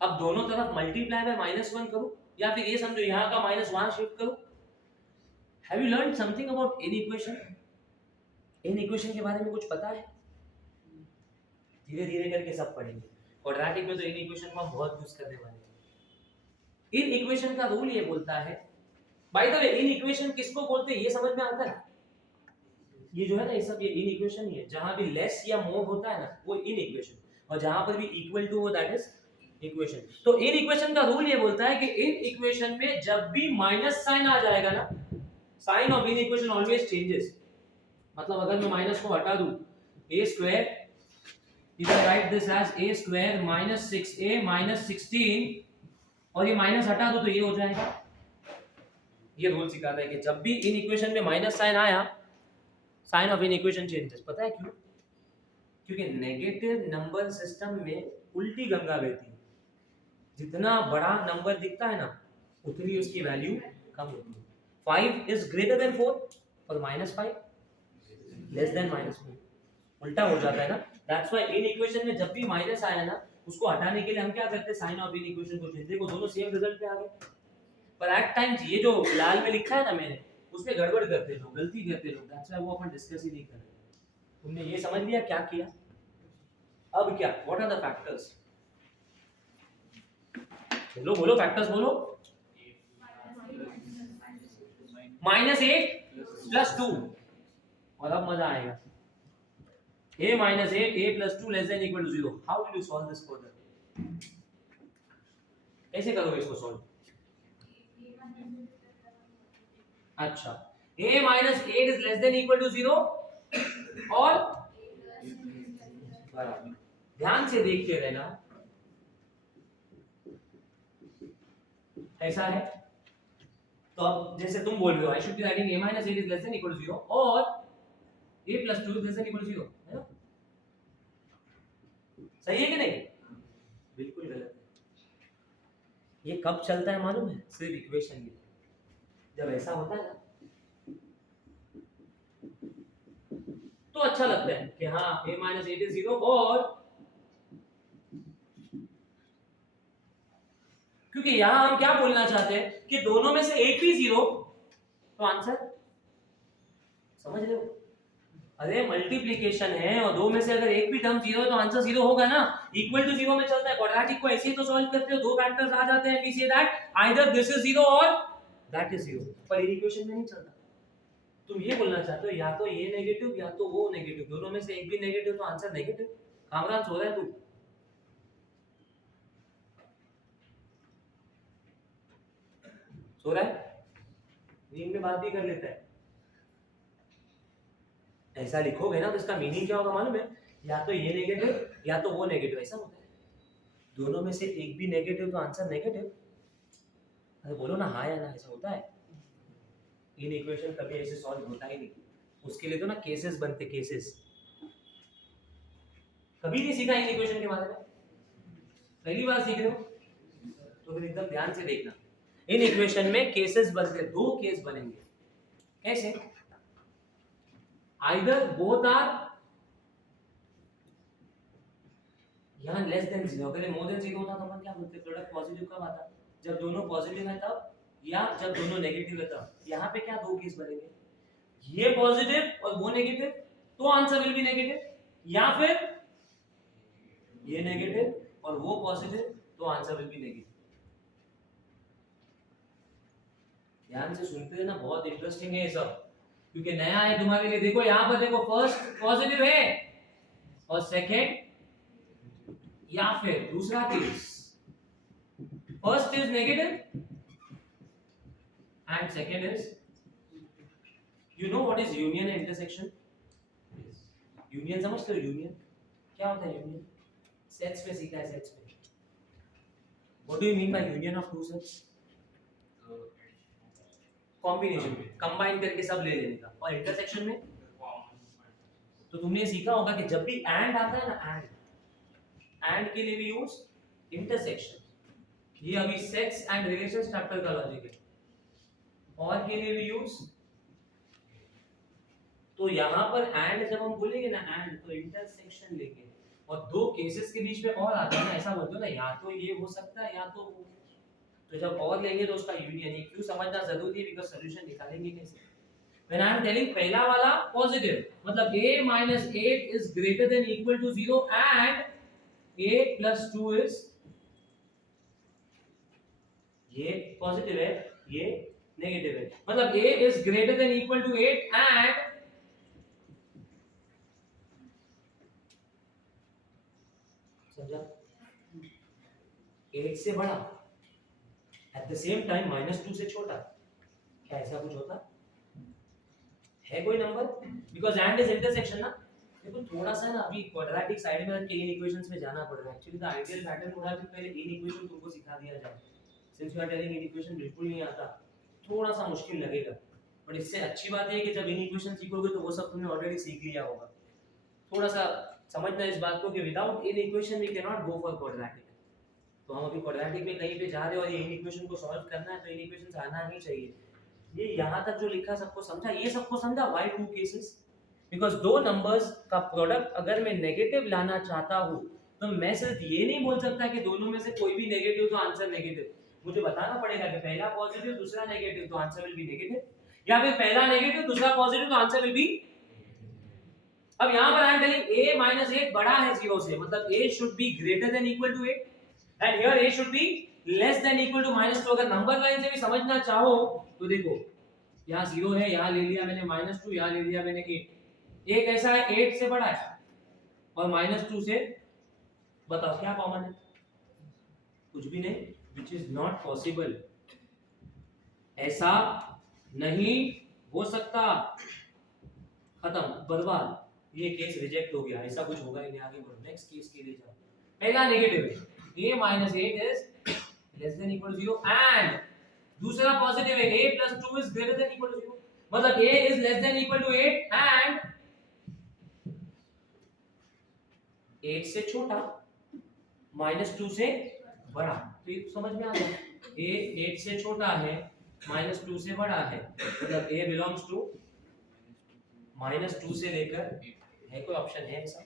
अब दोनों तरफ मल्टीप्लाई में -1 करो, या फिर ये समझो यहाँ का माइनस वहां शिफ्ट करो। Have you learn something about in equation? In equation के बारे में कुछ पता है? धीरे धीरे करके सब पढ़ेंगे। क्वाड्रेटिक में तो इन इक्वेशन को हम बहुत यूज करने वाले हैं। इन इक्वेशन का रूल ये बोलता है, by the way in equation किसको बोलते हैं ये समझ में आता है? ये जो है ना, ये सब ये इन इक्वेशन ही है। जहां भी लेस या मोर होता है ना, वो इन इक्वेशन, और जहां पर भी इक्वल टू हो दैट इज इक्वेशन। तो इन इक्वेशन का रूल ये बोलता है कि इन इक्वेशन में जब भी माइनस साइन आ जाएगा ना, sign of inequation always changes. मतलब अगर मैं माइनस को हटा दूं, a square, if I write this as a square minus 6a minus 16, और ये माइनस हटा दूं तो ये हो जाएगा। ये रूल सिखाता है कि जब भी इन इक्वेशन में माइनस साइन आया, sign of inequation changes. पता है क्यों? क्योंकि नेगेटिव नंबर सिस्टम में उल्टी गंगा बहती है। जितना बड़ा नंबर दिखता है ना, उतनी उसकी वैल्यू कम होती है। 5 इज ग्रेटर देन 4 और -5 लेस देन -4, उल्टा हो जाता है ना। दैट्स व्हाई इन इक्वेशन में जब भी माइनस आया ना, उसको हटाने के लिए हम क्या करते हैं? साइन ऑफ इन इक्वेशन को चेंज। देखो दोनों सेम रिजल्ट पे आ गए, पर एट टाइम्स ये जो लाल में लिखा है ना मैंने, उसमें गड़बड़ करते हैं लोग, गलती करते हैं लोग। दैट्स व्हाई वो अपन डिस्कस ही नहीं कर रहे। तुमने ये समझ लिया क्या किया? अब क्या, व्हाट आर द फैक्टर्स? बोलो बोलो, फैक्टर्स बोलो। -8 + 2, और अब मजा आएगा। a - 8 a + 2 less than equal to 0. How will you solve this further? कैसे करोगे इसको सॉल्व? अच्छा, a - 8 is less than equal to 0 और बराबर। ध्यान से देखते रहना, ऐसा है। तो अब जैसे तुम बोल रहे हो, I should be writing a - 8 is less than equal to 0 और a + 2 is less than equal to 0, है ना? सही है कि नहीं? बिल्कुल गलत है। ये कब चलता है मालूम है? सिर्फ इक्वेशन में। जब ऐसा होता है ना तो अच्छा लगता है कि हाँ a - 8 is 0 और, क्योंकि यहां हम क्या बोलना चाहते हैं कि दोनों में से एक भी 0 तो आंसर, समझ रहे हो? अरे मल्टीप्लिकेशन है और दो में से अगर एक भी टर्म 0 है तो आंसर 0 होगा ना। इक्वल टू 0 में चलता है। क्वाड्रेटिक को ऐसे ही तो सॉल्व करते हो, दो फैक्टर्स आ जाते हैं, we say that either this is 0 और दैट इज 0। पर इन इक्वेशन में नहीं चलता। तुम ये बोलना चाहते हो या तो ये नेगेटिव या तो वो नेगेटिव, दोनों में से एक भी नेगेटिव तो आंसर नेगेटिव। कामरान सो रहा है तू? सो रहा है? नींद में बात भी कर लेता है। ऐसा लिखोगे ना तो इसका मीनिंग क्या होगा मालूम है? या तो ये नेगेटिव या तो वो नेगेटिव, ऐसा होता है। दोनों में से एक भी नेगेटिव तो आंसर नेगेटिव। अरे बोलो ना हाँ या ना, ऐसा होता है। इन इक्वेशन कभी ऐसे सॉल्व होता ही नहीं। उसके लिए तो ना केसेस बनते, केसेस। कभी नहीं सीखा इन इक्वेशन के बारे में? पहली बार सीख रहे हो? तो फिर एकदम ध्यान से देखना। इन इक्वेशन में केसेस बनते, दो केस बनेंगे। कैसे? आइदर बोथ आर, यहां लेस देन 0, पहले मोर देन 0 था तो अपन क्या बोलते? प्रोडक्ट पॉजिटिव कब आता? जब दोनों पॉजिटिव है तब, या जब दोनों नेगेटिव है तब। यहाँ पे क्या दो केस बनेंगे? ये पॉजिटिव और वो नेगेटिव तो आंसर विल बी नेगेटिव, या फिर ये नेगेटिव और वो पॉजिटिव तो आंसर विल बी नेगेटिव। ध्यान से सुनते रहना, बहुत इंटरेस्टिंग है ये सब, क्योंकि नया है तुम्हारे लिए। देखो यहाँ पर देखो, फर्स्ट पॉजिटिव है और सेकंड या फिर दूसरा case, first is negative and second is, you know what is union and intersection? Union समझते हो? यूनियन क्या होता है? यूनियन सेट्स में सीखा है, सेट्स में। What do you mean by union of two sets? Combination, combine करके सब ले लेने का। और इंटरसेक्शन में तो तुमने ये सीखा होगा कि जब भी एंड आता है ना, एंड के लिए भी यूज इंटरसेक्शन। ये अभी सेट्स एंड रिलेशंस चैप्टर का लॉजिक है। और के लिए भी यूज, तो यहाँ पर एंड जब हम बोलेंगे ना एंड, तो इंटरसेक्शन लेंगे। और दो केसेस के बीच में और आता है ना, ऐसा बोलते हो ना, या तो ये हो सकता है या तो वो। तो जब और लेंगे तो उसका यूनियन। ये क्यों समझना जरूरी है? बिकॉज़ सॉल्यूशन निकालेंगे कैसे? व्हेन आई एम टेलिंग पहला वाला पॉजिटिव, मतलब a - 8 is greater than equal to 0 and a + 2 is, ये पॉजिटिव है, ये नेगेटिव है। मतलब a is greater than equal to 8 and समझा? 8 से बड़ा, एट द सेम टाइम -2 से छोटा। क्या ऐसा कुछ होता है कोई number? Because and is intersection ना। देखो थोड़ा सा ना अभी क्वाड्रेटिक साइड में इन इक्वेशंस में जाना पड़ रहा है। एक्चुअली द आइडियल पैटर्न होगा कि पहले इन इक्वेशन तुमको सिखा दिया जाए। Since you are telling inequation बिल्कुल नहीं आता, थोड़ा सा मुश्किल लगेगा। बट इससे अच्छी बात है कि जब इन इक्वेशन सीखोगे तो वो सब तुमने ऑलरेडी सीख लिया होगा। थोड़ा सा समझना इस बात को कि without inequation we can not go for quadratic. तो हम अभी क्वाड्रेटिक में कहीं पे जा रहे हो और ये इन इक्वेशन को सॉल्व करना है, तो इन इक्वेशंस आना ही चाहिए। ये यहाँ तक जो लिखा सबको समझा? ये सबको समझा? Why two cases? बिकॉज दो नंबर्स का प्रोडक्ट अगर मैं नेगेटिव लाना चाहता हूँ तो मैं सिर्फ ये नहीं बोल सकता कि दोनों में से कोई भी नेगेटिव तो आंसर नेगेटिव। मुझे बताना पड़ेगा कि पहला पॉजिटिव दूसरा नेगेटिव तो आंसर विल बी नेगेटिव, या फिर पहला नेगेटिव दूसरा पॉजिटिव तो आंसर विल बी। अब यहां पर I am telling a minus 8 बड़ा है 0 से, मतलब a should be greater than equal to 8 and here a should be less than equal to minus 2। अगर नंबर लाइन से भी समझना चाहो तो देखो यहाँ 0 है, यहाँ ले लिया मैंने -2, यहाँ ले लिया मैंने 8। एक ऐसा है 8 से बड़ा है और -2 से, बताओ क्या कॉमन है? कुछ भी नहीं, which is not possible। ऐसा नहीं हो सकता, खत्म, बर्बाद, ये केस रिजेक्ट हो गया, ऐसा कुछ होगा ही नहीं। आगे बढ़ो, नेक्स्ट केस के लिए जाओ। पहला नेगेटिव है, a minus 8 is less than equal to 0 and दूसरा पॉजिटिव है, a plus 2 is greater than equal to 0, मतलब a is less than equal to 8 and 8 से छोटा, -2 से बड़ा। तो ये समझ में आ गया, a 8 से छोटा है, -2 से बड़ा है, मतलब a belongs to -2 से लेकर, है कोई ऑप्शन है ऐसा?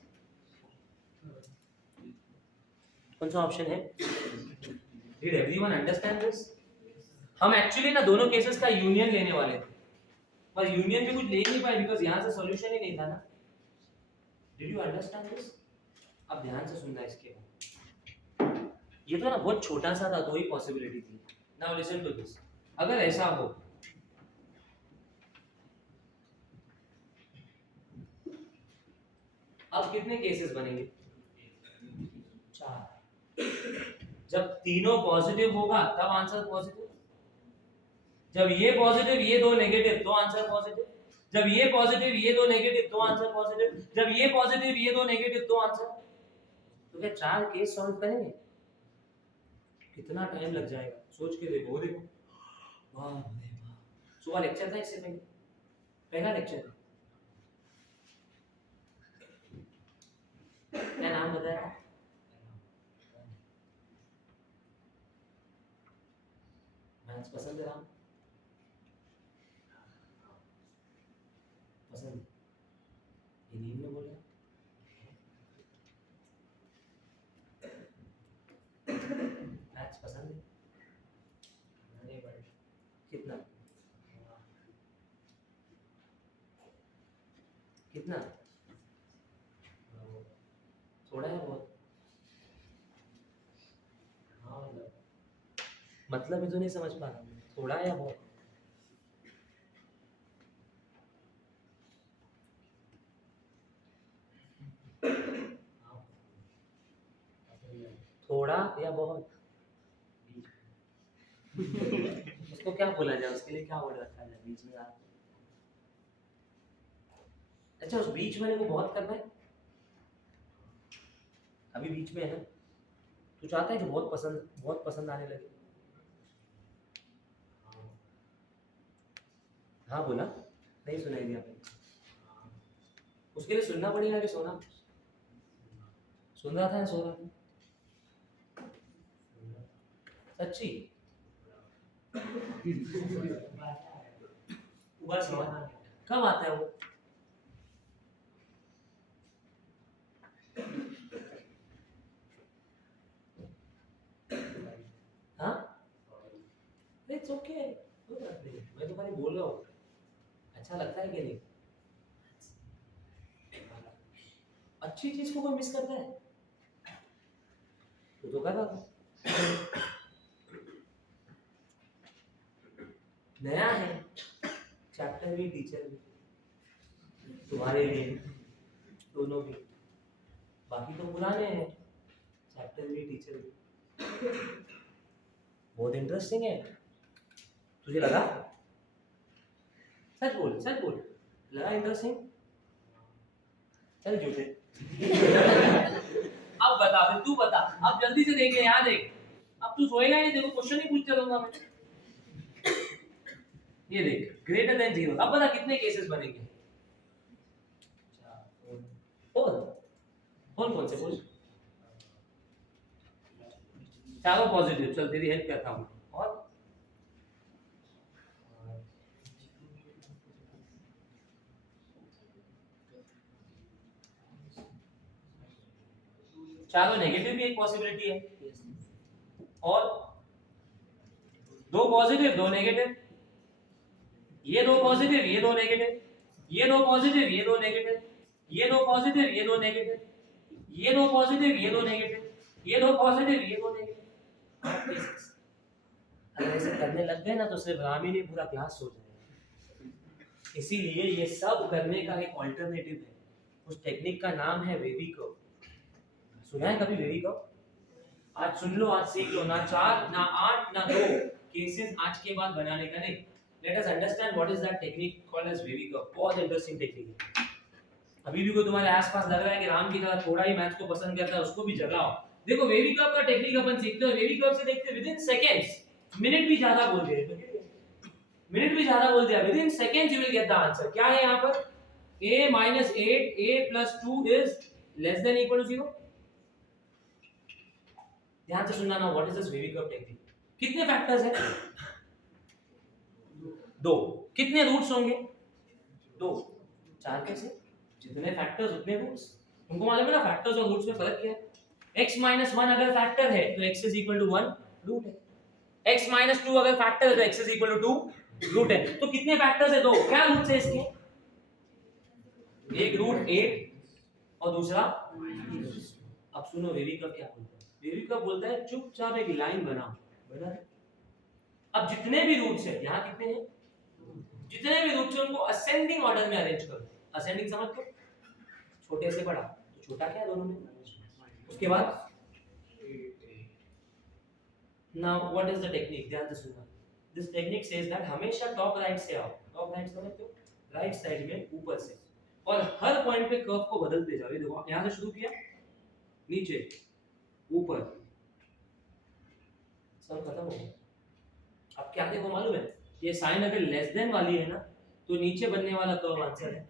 कौन सा ऑप्शन है? Did everyone understand this? हम एक्चुअली ना दोनों केसेस का यूनियन लेने वाले थे, पर यूनियन भी कुछ ले नहीं पाए बिकॉज़ यहाँ से सॉल्यूशन ही नहीं था ना। Did you understand this? अब ध्यान से सुनना इसके बाद। ये तो ना बहुत छोटा सा था, तो ही पॉसिबिलिटी थी। Now listen to this. अगर ऐसा हो, अब कितने केसेस बनेंगे? 4। जब तीनों पॉजिटिव होगा तब आंसर पॉजिटिव, जब ये पॉजिटिव ये दो नेगेटिव तो आंसर पॉजिटिव, जब ये पॉजिटिव ये दो नेगेटिव तो आंसर पॉजिटिव, जब ये पॉजिटिव ये दो नेगेटिव तो आंसर। तो क्या 4 केस सॉल्व करेंगे? कितना टाइम लग जाएगा सोच के देखो। देखो वाह वाह, सुबह लेक्चर था, इससे पहले पहला लेक्चर था। क्या नाम बताया? मैथ्स पसंद है? राम पसंद? ये नींद में बोला? मैथ्स पसंद है? नहीं बड़े कितना कितना? थोड़ा है बहुत? हाँ मतलब ही तो नहीं समझ पा रहा, थोड़ा या बहुत? थोड़ा या बहुत? उसको क्या बोला जाए, उसके लिए क्या वर्ड रखा जाए बीच में? आप अच्छा, उस बीच में को बहुत करना है, अभी बीच में है ना, तू चाहता है कि बहुत पसंद आने लगे? हाँ बोला, नहीं सुनाई दिया आपने? उसके लिए सुनना पड़ेगा कि सोना? सुन रहा था या सो रहा था? सच्ची? उबाल समझ कब आता है वो? हाँ, इट्स ओके, कोई बात नहीं, मैं तो खाली बोल रहा हूँ। अच्छा लगता है कि नहीं? अच्छी चीज को कोई मिस करता है? तो कर रहा था, नया है चैप्टर भी, टीचर भी, तुम्हारे लिए दोनों भी, बाकी तो पुराने हैं, चैप्टर भी टीचर भी। बहुत इंटरेस्टिंग है, तुझे लगा? सच बोल, सच बोल, लगा इंटरेस्टिंग? चल झूठे। अब बता दे, तू बता, अब जल्दी से देख ले, यहाँ देख, अब तू सोएगा नहीं, देखो क्वेश्चन ही पूछते रहूंगा मैं। ये देख, ग्रेटर देन 0, अब बता कितने केसेस बनेंगे? कौन से बोल? चारों पॉजिटिव, चल तेरी हेल्प करता हूँ। और चारों नेगेटिव भी एक पॉसिबिलिटी है, और 2 पॉजिटिव 2 नेगेटिव, ये 2 पॉजिटिव ये 2 नेगेटिव, ये 2 पॉजिटिव ये 2 नेगेटिव, ये दो पॉजिटिव, ये दो नेगेटिव, ये दो पॉजिटिव, ये दो नेगेटिव, ये दो पॉजिटिव, ये दो नेगेटिव। अगर ऐसे करने लग गए ना तो सिर्फ राम ही नहीं पूरा क्लास हो जाएगा। इसीलिए ये सब करने का एक ऑल्टरनेटिव है। उस टेक्निक का नाम है वेवी कर्व। सुना है कभी वेवी कर्व? आज सुन लो, आज सीख लो। ना 4 ना 8 ना 2 केसेस आज के बाद बनाने का नहीं। Let us understand what is that technique called as wavy curve. बहुत इंटरेस्टिंग टेक्निक है। अभी भी कोई तुम्हारे आसपास लग रहा है कि राम की तरह थोड़ा ही मैथ्स को पसंद करता है, उसको भी जगाओ। देखो वेवी कर्व का टेक्निक अपन सीखते हैं। वेवी कर्व से देखते विद इन सेकंड्स, मिनट भी ज्यादा बोल दिए तो मिनट भी ज्यादा बोल दिया, with in seconds you will get the answer. क्या है यहाँ पर? a - 8 a + 2 is less than equal to 0। ध्यान से सुनना ना, what is this wavy curve technique. कितने फैक्टर्स हैं? 2। कितने रूट्स होंगे? 2। 4 कैसे? जितने फैक्टर्स उतने रूट्स। तुमको मालूम है ना फैक्टर्स और रूट्स में फर्क क्या है? x - 1 अगर फैक्टर है तो x = 1 रूट है। x - 2 अगर फैक्टर है तो x = 2 रूट है। तो कितने फैक्टर्स है? 2। क्या रूट्स है इसके? एक रूट 8 और दूसरा। अब सुनो वेवी कर्व क्या बोलता है। वेवी कर्व बोलता है चुपचाप एक लाइन बनाओ। बना? अब जितने भी रूट्स है, यहाँ कितने हैं? जितने भी रूट्स हैं उनको असेंडिंग ऑर्डर में अरेंज करो। असेंडिंग समझ लो, छोटे से बड़ा। तो छोटा क्या है दोनों में? उसके बाद now what is the technique? ध्यान से सुनना। दिस टेक्निक सेज दैट हमेशा टॉप राइट से आओ। टॉप राइट समझ लो, राइट साइड में ऊपर से, और हर पॉइंट पे कर्व को बदलते जाओ। ये देखो यहां से शुरू किया, नीचे, ऊपर, सब खत्म हो गया। अब क्या देखो मालूम है, ये साइन अगर लेस देन वाली है ना तो नीचे बनने वाला कर्व आंसर है,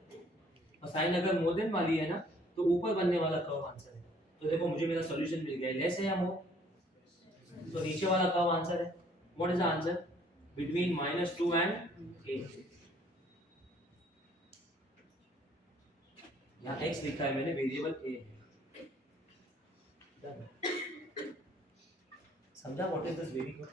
और साइन अगर मोर देन वाली है ना तो ऊपर बनने वाला कर्व आंसर है। तो देखो मुझे मेरा सॉल्यूशन मिल गया। लेस है या मोर? तो नीचे वाला कर्व आंसर है। What is the answer? Between -2 and 8। यहाँ x लिखा है मैंने, वेरिएबल a है। समझा what is this very good?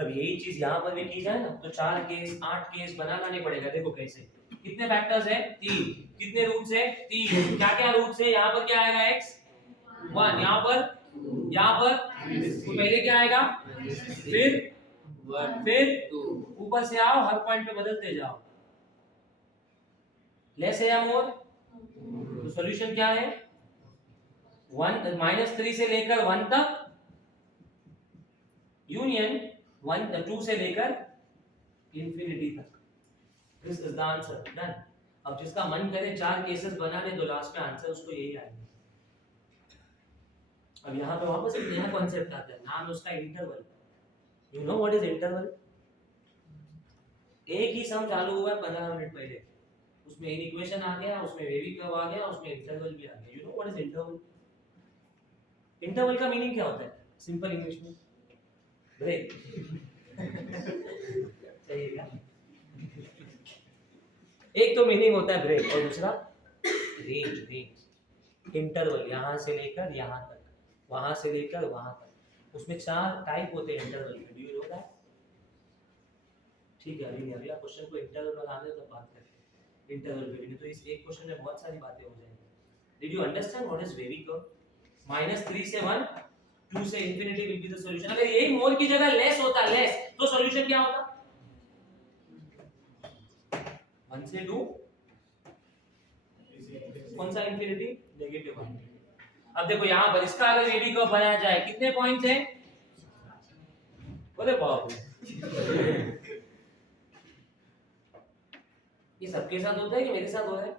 अब यही चीज यहाँ पर भी की जाए ना तो 4 केस 8 केस बनाना नहीं पड़ेगा। देखो कैसे, कितने फैक्टर्स है? 3। कितने रूट्स है? 3। क्या क्या रूट्स है? यहाँ पर क्या आएगा? x 1, यहाँ पर तो पहले क्या आएगा? फिर 2। ऊपर से आओ, हर पॉइंट पे बदलते जाओ। लेस है या मोर? तो सॉल्यूशन क्या है? 1 -3 से लेकर 1 तक, यूनियन 2 से लेकर इंफिनिटी तक। This is the answer. Done. अब जिसका मन करे 4 केसेस बना ले तो लास्ट में आंसर उसको यही आएगा। अब यहाँ पे वापस एक नया कॉन्सेप्ट आता है, नाम उसका interval. You know what is interval? एक ही सम चालू हुआ है 15 मिनट पहले, उसमें एक इक्वेशन आ गया, उसमें वेवी कर्व आ गया, उसमें इंटरवल भी आ गया। You know what is interval? Interval का मीनिंग क्या होता है? सिंपल इंग्लिश में ब्रेक। सही है क्या? एक तो मीनिंग होता है ब्रेक और दूसरा रेंज। इंटरवल यहाँ से लेकर यहाँ तक, वहां से लेकर वहां तक। उसमें 4 टाइप होते हैं इंटरवल में। Do you know that? ठीक है, अभी आप क्वेश्चन को इंटरवल बनाने तब बात करते हैं इंटरवल पे, नहीं तो इस एक क्वेश्चन में बहुत सारी बातें हो जाएंगी। Did you understand what is wavy curve? -3 से 1, 2 से infinity will be the solution. अगर यही मोर की जगह लेस होता, लेस, तो सॉल्यूशन क्या होता? 1 से 2, कौन सा इंफिनिटी? -1। अब देखो यहाँ पर इसका अगर वेवी कर्व बनाया जाए, कितने पॉइंट्स हैं? अरे बाप रे, ये सबके साथ होता है कि मेरे साथ हो रहा है?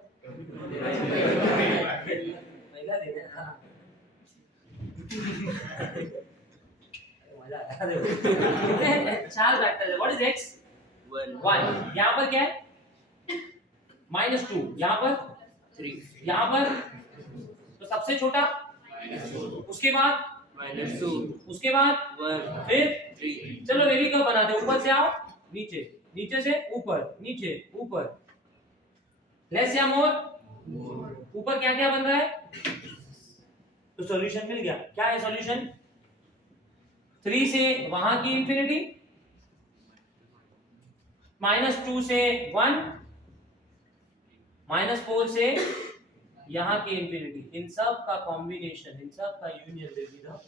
पहला दिन है। हाँ। मजा आया। देखो 4 फैक्टर है। What is x? 1। यहाँ पर क्या है? -2। यहाँ पर 3। यहाँ पर तो सबसे छोटा, उसके बाद -2, उसके बाद 1, फिर 3। चलो वेवी कर्व बनाते हैं। ऊपर से आओ, नीचे, नीचे से ऊपर, नीचे ऊपर। लेस या मोर? ऊपर क्या क्या बन रहा है? तो सॉल्यूशन मिल गया। क्या है सॉल्यूशन? 3 से वहां की इंफिनिटी, -2 से 1, -4 से यहाँ के इंफिनिटी, इन सब का कॉम्बिनेशन, इन सब का union will be the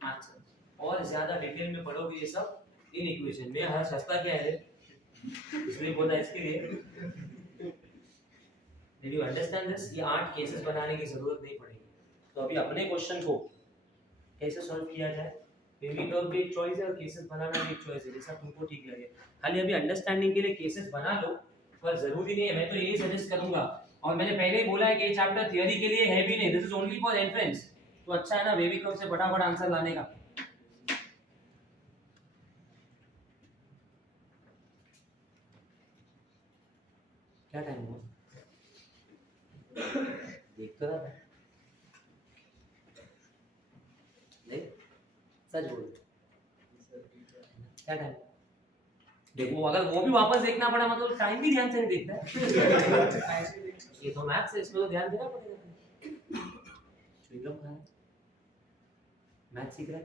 answer. और ज्यादा डिटेल में पढ़ोगे ये सब इन इक्वेशन में। हर सस्ता क्या है इसलिए बोला इसके लिए। Did you understand this? ये 8 केसेस बनाने की जरूरत नहीं पड़ेगी। तो अभी अपने क्वेश्चन को कैसे सॉल्व किया जाए, वेरिएबल भी एक चॉइस है और केसेस बनाना भी एक चॉइस है, जैसा तुमको ठीक लगे। खाली अभी अंडरस्टैंडिंग के लिए केसेस बना लो, पर जरूरी नहीं है। मैं तो यही सजेस्ट करूंगा, और मैंने पहले ही बोला है कि ये चैप्टर थियरी के लिए है भी नहीं, this is only for entrance. तो अच्छा है ना बेबी कर्व से फटाफट आंसर लाने का। क्या टाइम हुआ देख तो रहा था, देख सच बोल क्या टाइम देखो। अगर वो भी वापस देखना पड़ा मतलब टाइम भी ध्यान से नहीं देखता है। ये तो मैथ्स है, इसमें तो ध्यान देना पड़ेगा। च्युइंगम कहाँ है, मैथ्स सीख रहा है।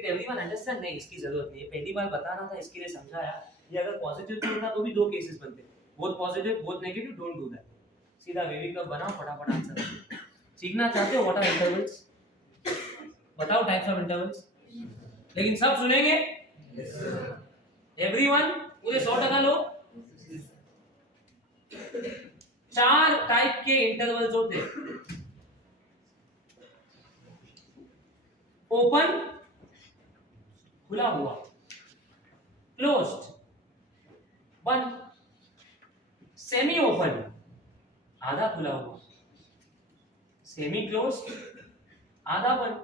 एवरीवन अंडरस्टैंड नहीं, इसकी जरूरत नहीं है, पहली बार बताना था इसके लिए समझाया। ये अगर पॉजिटिव होता तो भी 2 केसेस बनते, both positive both negative, don't do that. सीधा वेवी कर्व बनाओ, फटाफट आंसर। सीखना चाहते हो व्हाट आर इंटरवल्स, बताओ टाइप्स ऑफ इंटरवल्स। लेकिन सब सुनेंगे एवरीवन, पूरे 100% लोग। 4 टाइप के इंटरवल्स होते, ओपन खुला हुआ, क्लोज्ड बंद, सेमी ओपन आधा खुला हुआ, सेमी क्लोज्ड आधा बंद।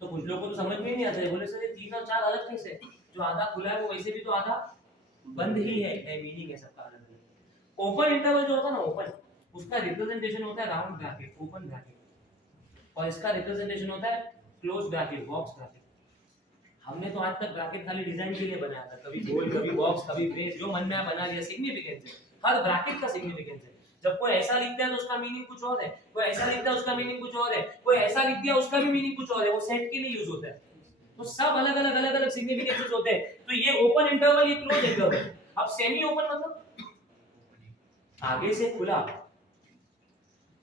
तो कुछ लोगों को तो समझ में ही नहीं आता है, बोले सर ये 3 और 4 अलग कैसे, जो आधा खुला है वो वैसे भी तो आधा बंद ही है, मीनिंग है सबका अलग अलग। ओपन इंटरवल जो होता है ना, ओपन, उसका रिप्रेजेंटेशन होता है राउंड ब्रैकेट, ओपन ब्रैकेट, और इसका रिप्रेजेंटेशन होता है क्लोज ब्रैकेट, बॉक्स ब्रैकेट। हमने तो आज तक ब्रैकेट खाली डिजाइन के लिए बनाया था, कभी गोल कभी बॉक्स कभी ब्रेस, जो मन में आया बना लिया। सिग्निफिकेंस है, हर ब्रैकेट का सिग्निफिकेंस है। जब कोई ऐसा लिखता है तो उसका मीनिंग कुछ और है, कोई ऐसा लिखता है उसका मीनिंग कुछ और है, कोई ऐसा लिख दिया उसका भी मीनिंग कुछ और है, वो सेट के लिए यूज होता है। तो सब अलग अलग सिग्निफिकेंसेस होते हैं। तो ये ओपन इंटरवल, ये क्लोज इंटरवल। अब सेमी ओपन मतलब आगे से खुला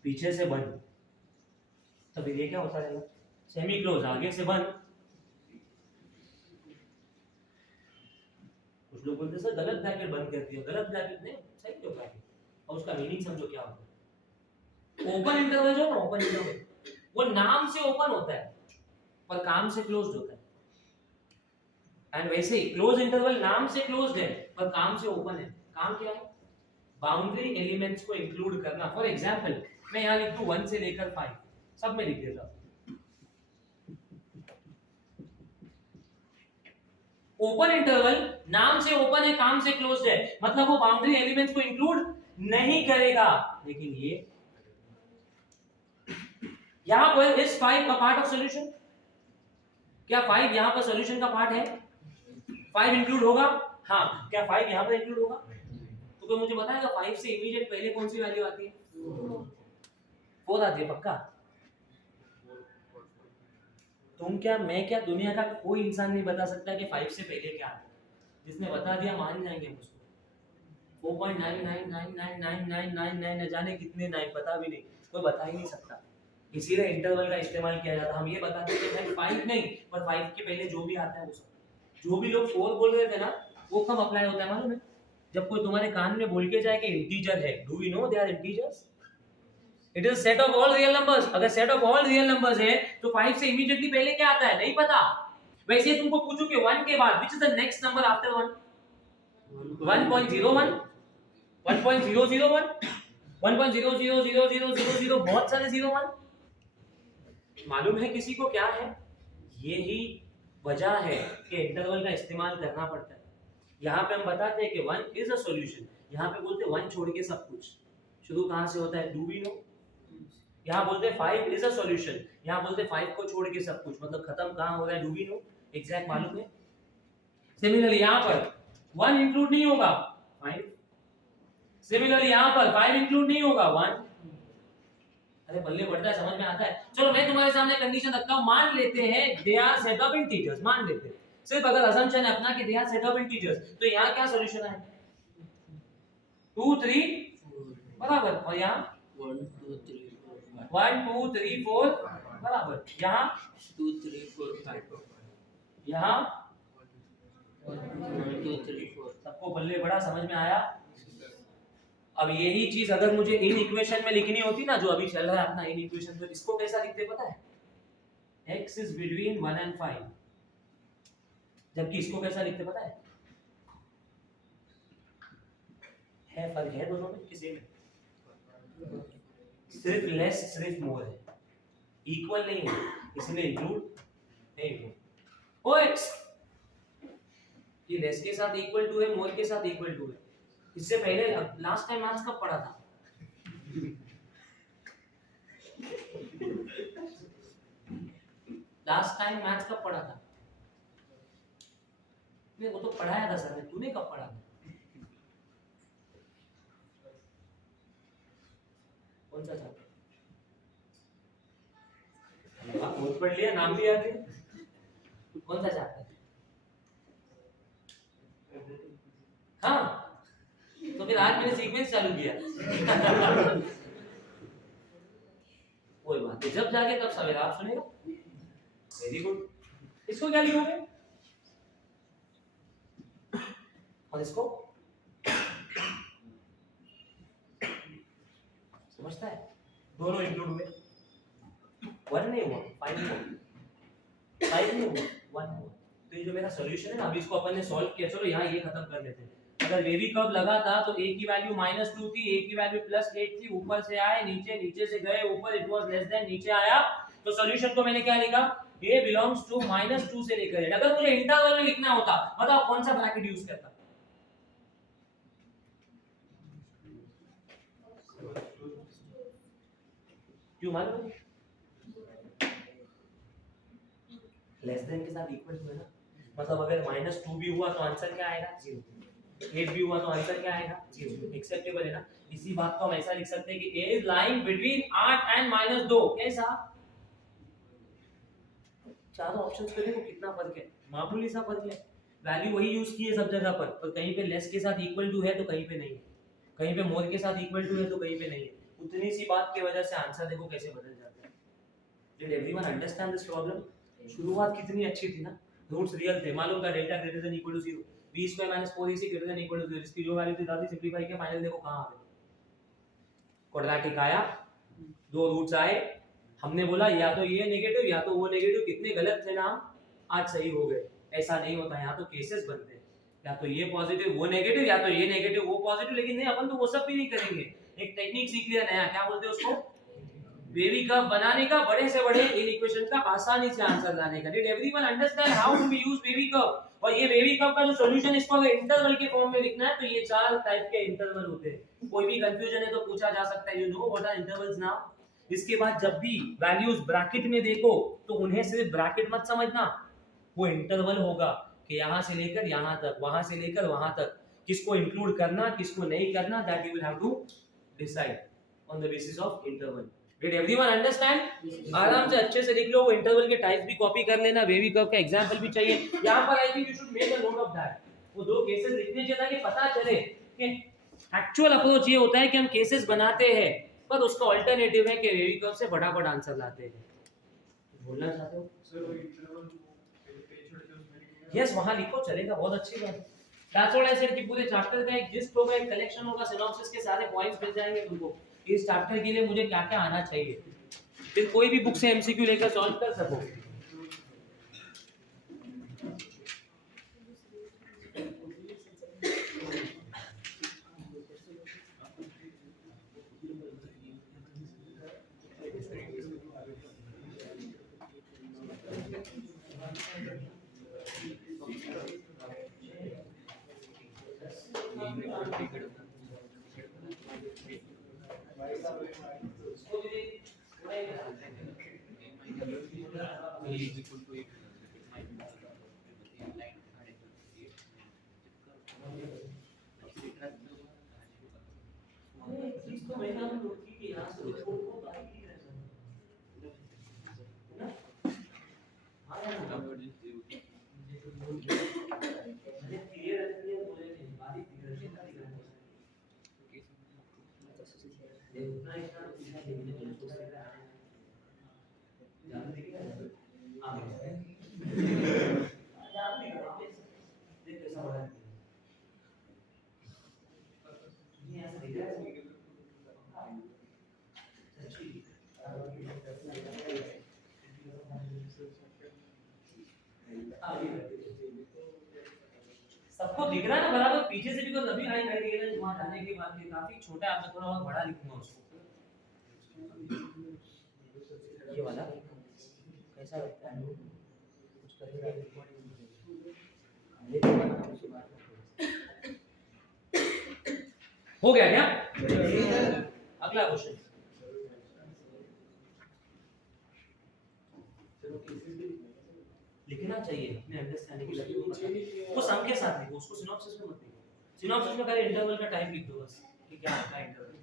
पीछे से बंद, तो फिर ये क्या होता है, सेमी क्लोज आगे से बंद। कुछ लोग बोलते हैं सर गलत ब्रैकेट बंद कर दिया, गलत ब्रैकेट नहीं, सही क्यों ब्रैकेट, और उसका मीनिंग समझो क्या होता है। ओपन इंटरवल जो है ना, ओपन इंटरवल वो नाम से ओपन होता है पर काम से क्लोज्ड होता है। एंड वैसे ही क्लोज इंटरवल नाम से क्लोज्ड है पर काम से ओपन है। काम क्या है, बाउंड्री एलिमेंट्स को इंक्लूड करना। फॉर एग्जांपल मैं यहां लिख दूं 1 से लेकर 5, सब में लिख देता हूं। ओपन इंटरवल नाम से ओपन है, काम से क्लोज्ड है, मतलब वो बाउंड्री एलिमेंट्स को इंक्लूड नहीं करेगा। लेकिन ये यहां पर इस 5 का पार्ट ऑफ सॉल्यूशन, क्या 5 यहां पर सॉल्यूशन का पार्ट है? 5 इंक्लूड होगा? हाँ। क्या 5 यहां पर इंक्लूड होगा? तो कोई मुझे बताएगा 5 से इमीडिएट पहले कौन सी वैल्यू आती है? 4 आती है पक्का? तुम क्या, मैं क्या, दुनिया का कोई इंसान नहीं बता सकता कि 5 से पहले क्या आता है। जिसने बता दिया मान जाएंगे हम उसको। 4.99999999 न जाने कितने 9 पता भी नहीं, कोई बता ही नहीं सकता। इसीलिए इंटरवल का इस्तेमाल किया जाता है। हम ये बताते हैं कि भाई 5 नहीं, पर 5 के पहले जो भी आता है वो सब। जो भी लोग 4 बोल रहे थे ना, वो कब अप्लाई होता है मालूम है? जब कोई तुम्हारे कान में बोल के जाए कि इंटीजर है। Do we know they are integers? It is set of all real numbers. अगर set of all real numbers है तो 5 से इमीडिएटली पहले क्या आता है नहीं पता। वैसे तुमको पूछूं कि 1 के बाद which is the next number after 1? 1.01, 1.001, 1.0000000, बहुत सारे 01। मालूम है किसी को क्या है? यही वजह है कि इंटरवल का इस्तेमाल करना पड़ता है। यहाँ पे हम बताते हैं कि 1 इज अ सॉल्यूशन, यहाँ पे बोलते हैं 1 छोड़ के सब कुछ। शुरू कहाँ से होता है? Do we know? यहाँ बोलते हैं 5 इज अ सॉल्यूशन, यहाँ बोलते हैं 5 को छोड़ के सब कुछ, मतलब खत्म कहाँ हो रहा है? Do we no? एग्जैक्ट मालूम है? सिमिलरली यहाँ पर 1 इंक्लूड नहीं होगा 5, सिमिलरली यहाँ पर 5 इंक्लूड नहीं होगा 1। अरे बल्ले बढ़ता है, समझ में आता है। चलो मैं तुम्हारे सामने कंडीशन रखता हूँ, मान लेते हैं they are set of integers, मान लेते हैं सिर्फ अगर असम्पशन है अपना कि they are set of integers, तो यहाँ क्या सॉल्यूशन है? 2 3 बराबर, और यहाँ 1 2 3 4 5 1 2 3 4 बराबर, यहाँ 2 3 4 5 यहाँ 1 2 3 4 सबको बल्ले बड़ा समझ में आया। अब यही चीज अगर मुझे इन इक्वेशन में लिखनी होती ना, जो अभी चल रहा है अपना इन इक्वेशन, तो इसको कैसा लिखते पता है? x इज बिटवीन 1 एंड 5, जबकि इसको कैसा लिखते पता है? फर्क है दोनों में किसी में? सिर्फ लेस सिर्फ मोर है, इक्वल नहीं है, इसलिए इंक्लूड नहीं हुआ। ओए, ये लेस के साथ इक्वल टू है, मोर के साथ इक्वल टू है। इससे पहले लास्ट टाइम मैथ्स कब पढ़ा था? लास्ट टाइम मैथ्स कब पढ़ा था? नहीं, वो तो पढ़ाया था सर ने, तूने कब पढ़ा था? कौन सा चैप्टर? बहुत पढ़ लिया, नाम भी याद है। कौन सा चैप्टर? हाँ, तो फिर आज मैंने सीक्वेंस चालू किया। कोई बात नहीं, जब जाके तब सवेरा आप सुनेगा। Very good. इसको क्या लिखोगे? और इसको समझता है? दोनों इंक्लूड हुए, 1 नहीं हुआ, 5 नहीं हुआ, 5 नहीं हुआ, 1 हुआ। तो ये जो मेरा सॉल्यूशन है ना, अभी इसको अपन ने सॉल्व किया। चलो यहाँ ये खत्म कर लेते हैं। अगर वेवी कर्व लगा था तो a की वैल्यू -2 थी, a की वैल्यू +8 थी, ऊपर से आए नीचे, नीचे से गए ऊपर, इट वाज लेस देन, नीचे आया, तो सॉल्यूशन को मैंने क्या लिखा? a बिलोंग्स टू -2 से लेकर 8। अगर मुझे इंटरवल में लिखना होता, बताओ कौन सा ब्रैकेट यूज करता? क्यों मालूम है? लेस देन के साथ इक्वल टू है ना, मतलब अगर -2 भी हुआ तो आंसर क्या आएगा? 0। 8 भी हुआ तो आंसर क्या आएगा? 0। एक्सेप्टेबल है ना? इसी बात को हम ऐसा लिख सकते हैं कि a is lying between 8 and -2। कैसा? चारों ऑप्शंस पे देखो कितना फर्क है, मामूली सा फर्क है। वैल्यू वही यूज की है सब जगह पर कहीं पे लेस के साथ इक्वल टू है तो कहीं पे नहीं है, कहीं पे मोर के साथ इक्वल टू है तो कहीं पे नहीं है। उतनी सी बात की वजह से आंसर देखो कैसे बदल जाते हैं। Did everyone understand this problem? शुरुआत कितनी अच्छी थी ना, रूट्स रियल थे, मालूम था delta greater than equal to 0, b² - 4ac greater than equal to 0, इसकी जो वैल्यू थी दादी सिंपलीफाई किया, फाइनल देखो कहां आ गए, क्वाड्रेटिक आया, दो रूट्स आए, हमने बोला या तो ये नेगेटिव या तो वो नेगेटिव, कितने गलत थे ना, आज सही हो गए। ऐसा नहीं होता, यहाँ तो केसेस बनते हैं, या तो ये पॉजिटिव वो नेगेटिव, या तो ये नेगेटिव वो पॉजिटिव। लेकिन नहीं, अपन तो वो सब भी नहीं करेंगे। एक टेक्निक सीख लिया नया, क्या बोलते हैं उसको? वेवी कर्व बनाने का, बड़े से बड़े इन इक्वेशन का आसानी से आंसर लाने का। Did everyone understand how to we use wavy curve? और ये वेवी कर्व का जो सॉल्यूशन, इसको अगर इंटरवल के फॉर्म में लिखना है तो ये 4 टाइप के इंटरवल होते हैं। कोई भी कंफ्यूजन है तो पूछा जा सकता है, you know what are intervals now? इसके बाद जब भी वैल्यूज ब्रैकेट में देखो तो उन्हें सिर्फ ब्रैकेट मत समझना, वो इंटरवल होगा कि यहाँ से लेकर यहाँ तक, वहां से लेकर वहां तक, किसको इंक्लूड करना किसको नहीं करना, that you will have to decide on the basis of interval. Did everyone understand? आराम से अच्छे से लिख लो, वो इंटरवल के टाइप्स भी कॉपी कर लेना, वेवी कर्व का एग्जांपल भी चाहिए यहाँ पर। I think you should make a note of that. वो दो केसेस लिखने चाहिए ताकि पता चले कि एक्चुअल अप्रोच ये होता है कि हम केसेस बनाते हैं, पर उसका अल्टरनेटिव है कि वेवी कर्व से फटाफट आंसर लाते हैं। बोलना चाहते हो? यस, वहां लिखो, चलेगा, बहुत अच्छी बात है। दैट्स व्हाट आई सेड कि पूरे चैप्टर का एक जिस्ट होगा, एक कलेक्शन होगा, सिनॉप्सिस के सारे पॉइंट्स मिल जाएंगे तुमको। इस चैप्टर के लिए मुझे क्या-क्या आना चाहिए, फिर कोई भी बुक से एमसीक्यू लेकर सॉल्व कर सको। इतना इतना इतना देखने को सोच रहा है ज्यादा दिख रहा है आगे ज्यादा दिख रहा है देख कैसा हो रहा है ये ऐसा दिख रहा है सबको दिख रहा है ना बराबर पीछे से बिकॉज़ अभी हाई हाई दिख रहा है वहां जाने के बाद ये काफी छोटा है आपसे थोड़ा और बड़ा लिखूंगा उसको ये वाला कैसा लगता है कुछ करेगा ये वाला उसके बाद हो गया क्या अगला क्वेश्चन लिखना चाहिए अपने अंडरस्टैंडिंग के लिए वो सम के साथ लिखो उसको सिनॉप्सिस में मत लिखो सिनॉप्सिस में खाली इंटरवल का टाइप लिख दो बस कि क्या होता है इंटरवल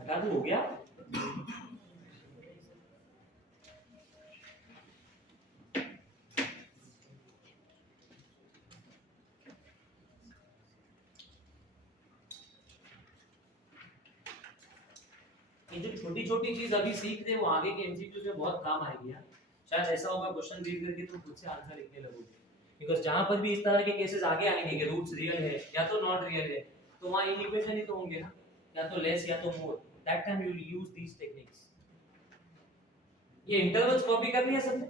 हटा दूं हो गया ये जो छोटी छोटी चीज अभी सीख रहे हो वो आगे के एमसीक्यूज में बहुत काम आएगी यार शायद ऐसा होगा क्वेश्चन रीड करके तुम खुद से आंसर लिखने लगोगे बिकॉज जहां पर भी इस तरह के केसेस आगे आएंगे कि रूट्स रियल है या तो नॉट रियल है तो वहां इक्वेशन ही तो होंगे ना या तो लेस या तो more that time you will use these techniques ये इंटरवल्स कॉपी करनी है सबने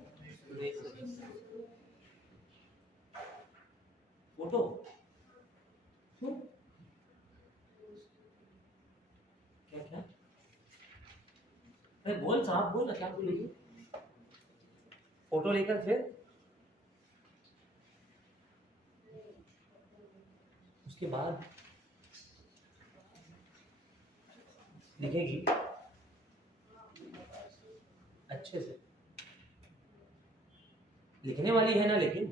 फोटो क्यों क्या क्या अरे बोल साहब बोल क्या बोलेगी फोटो लेकर फिर उसके बाद लिखेगी अच्छे से लिखने वाली है ना लेकिन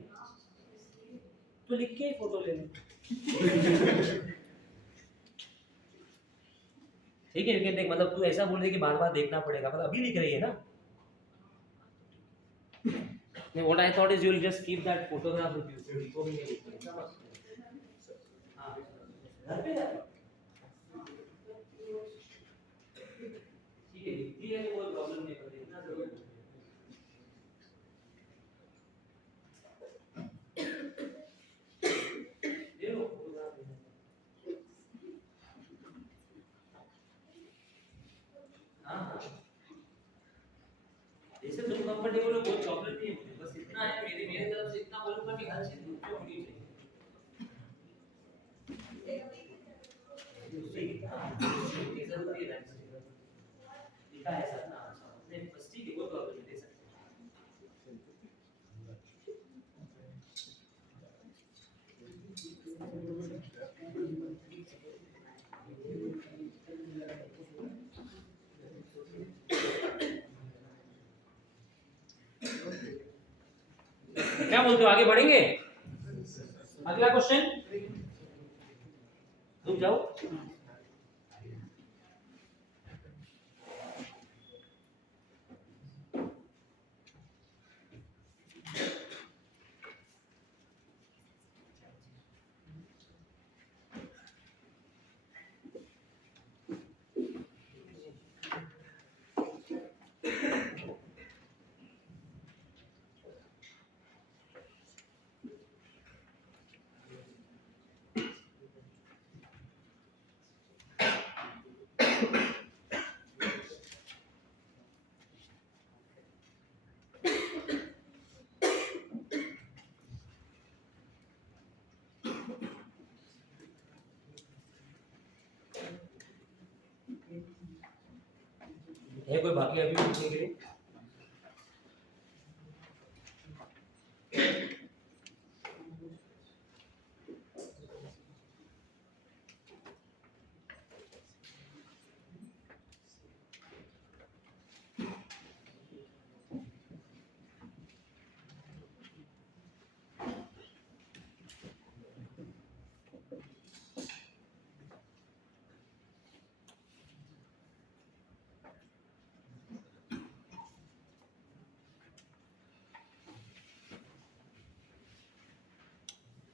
तो लिख के ही फोटो ले ले ठीक है लेकिन देख मतलब तू ऐसा बोल रही कि बार बार देखना पड़ेगा मतलब अभी लिख रही है ना what I thought is you'll just keep that photograph with you so लिखो भी नहीं लिखो हाँ घर पे ठीक है लिखती है तो कोई प्रॉब्लम नहीं पर लिखना जरूर क्या बोलते हो, आगे बढ़ेंगे? अगला क्वेश्चन, रुक जाओ। है कोई बाकी अभी पूछने के लिए?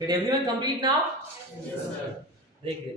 Did everyone complete now? Yes, sir. देख दे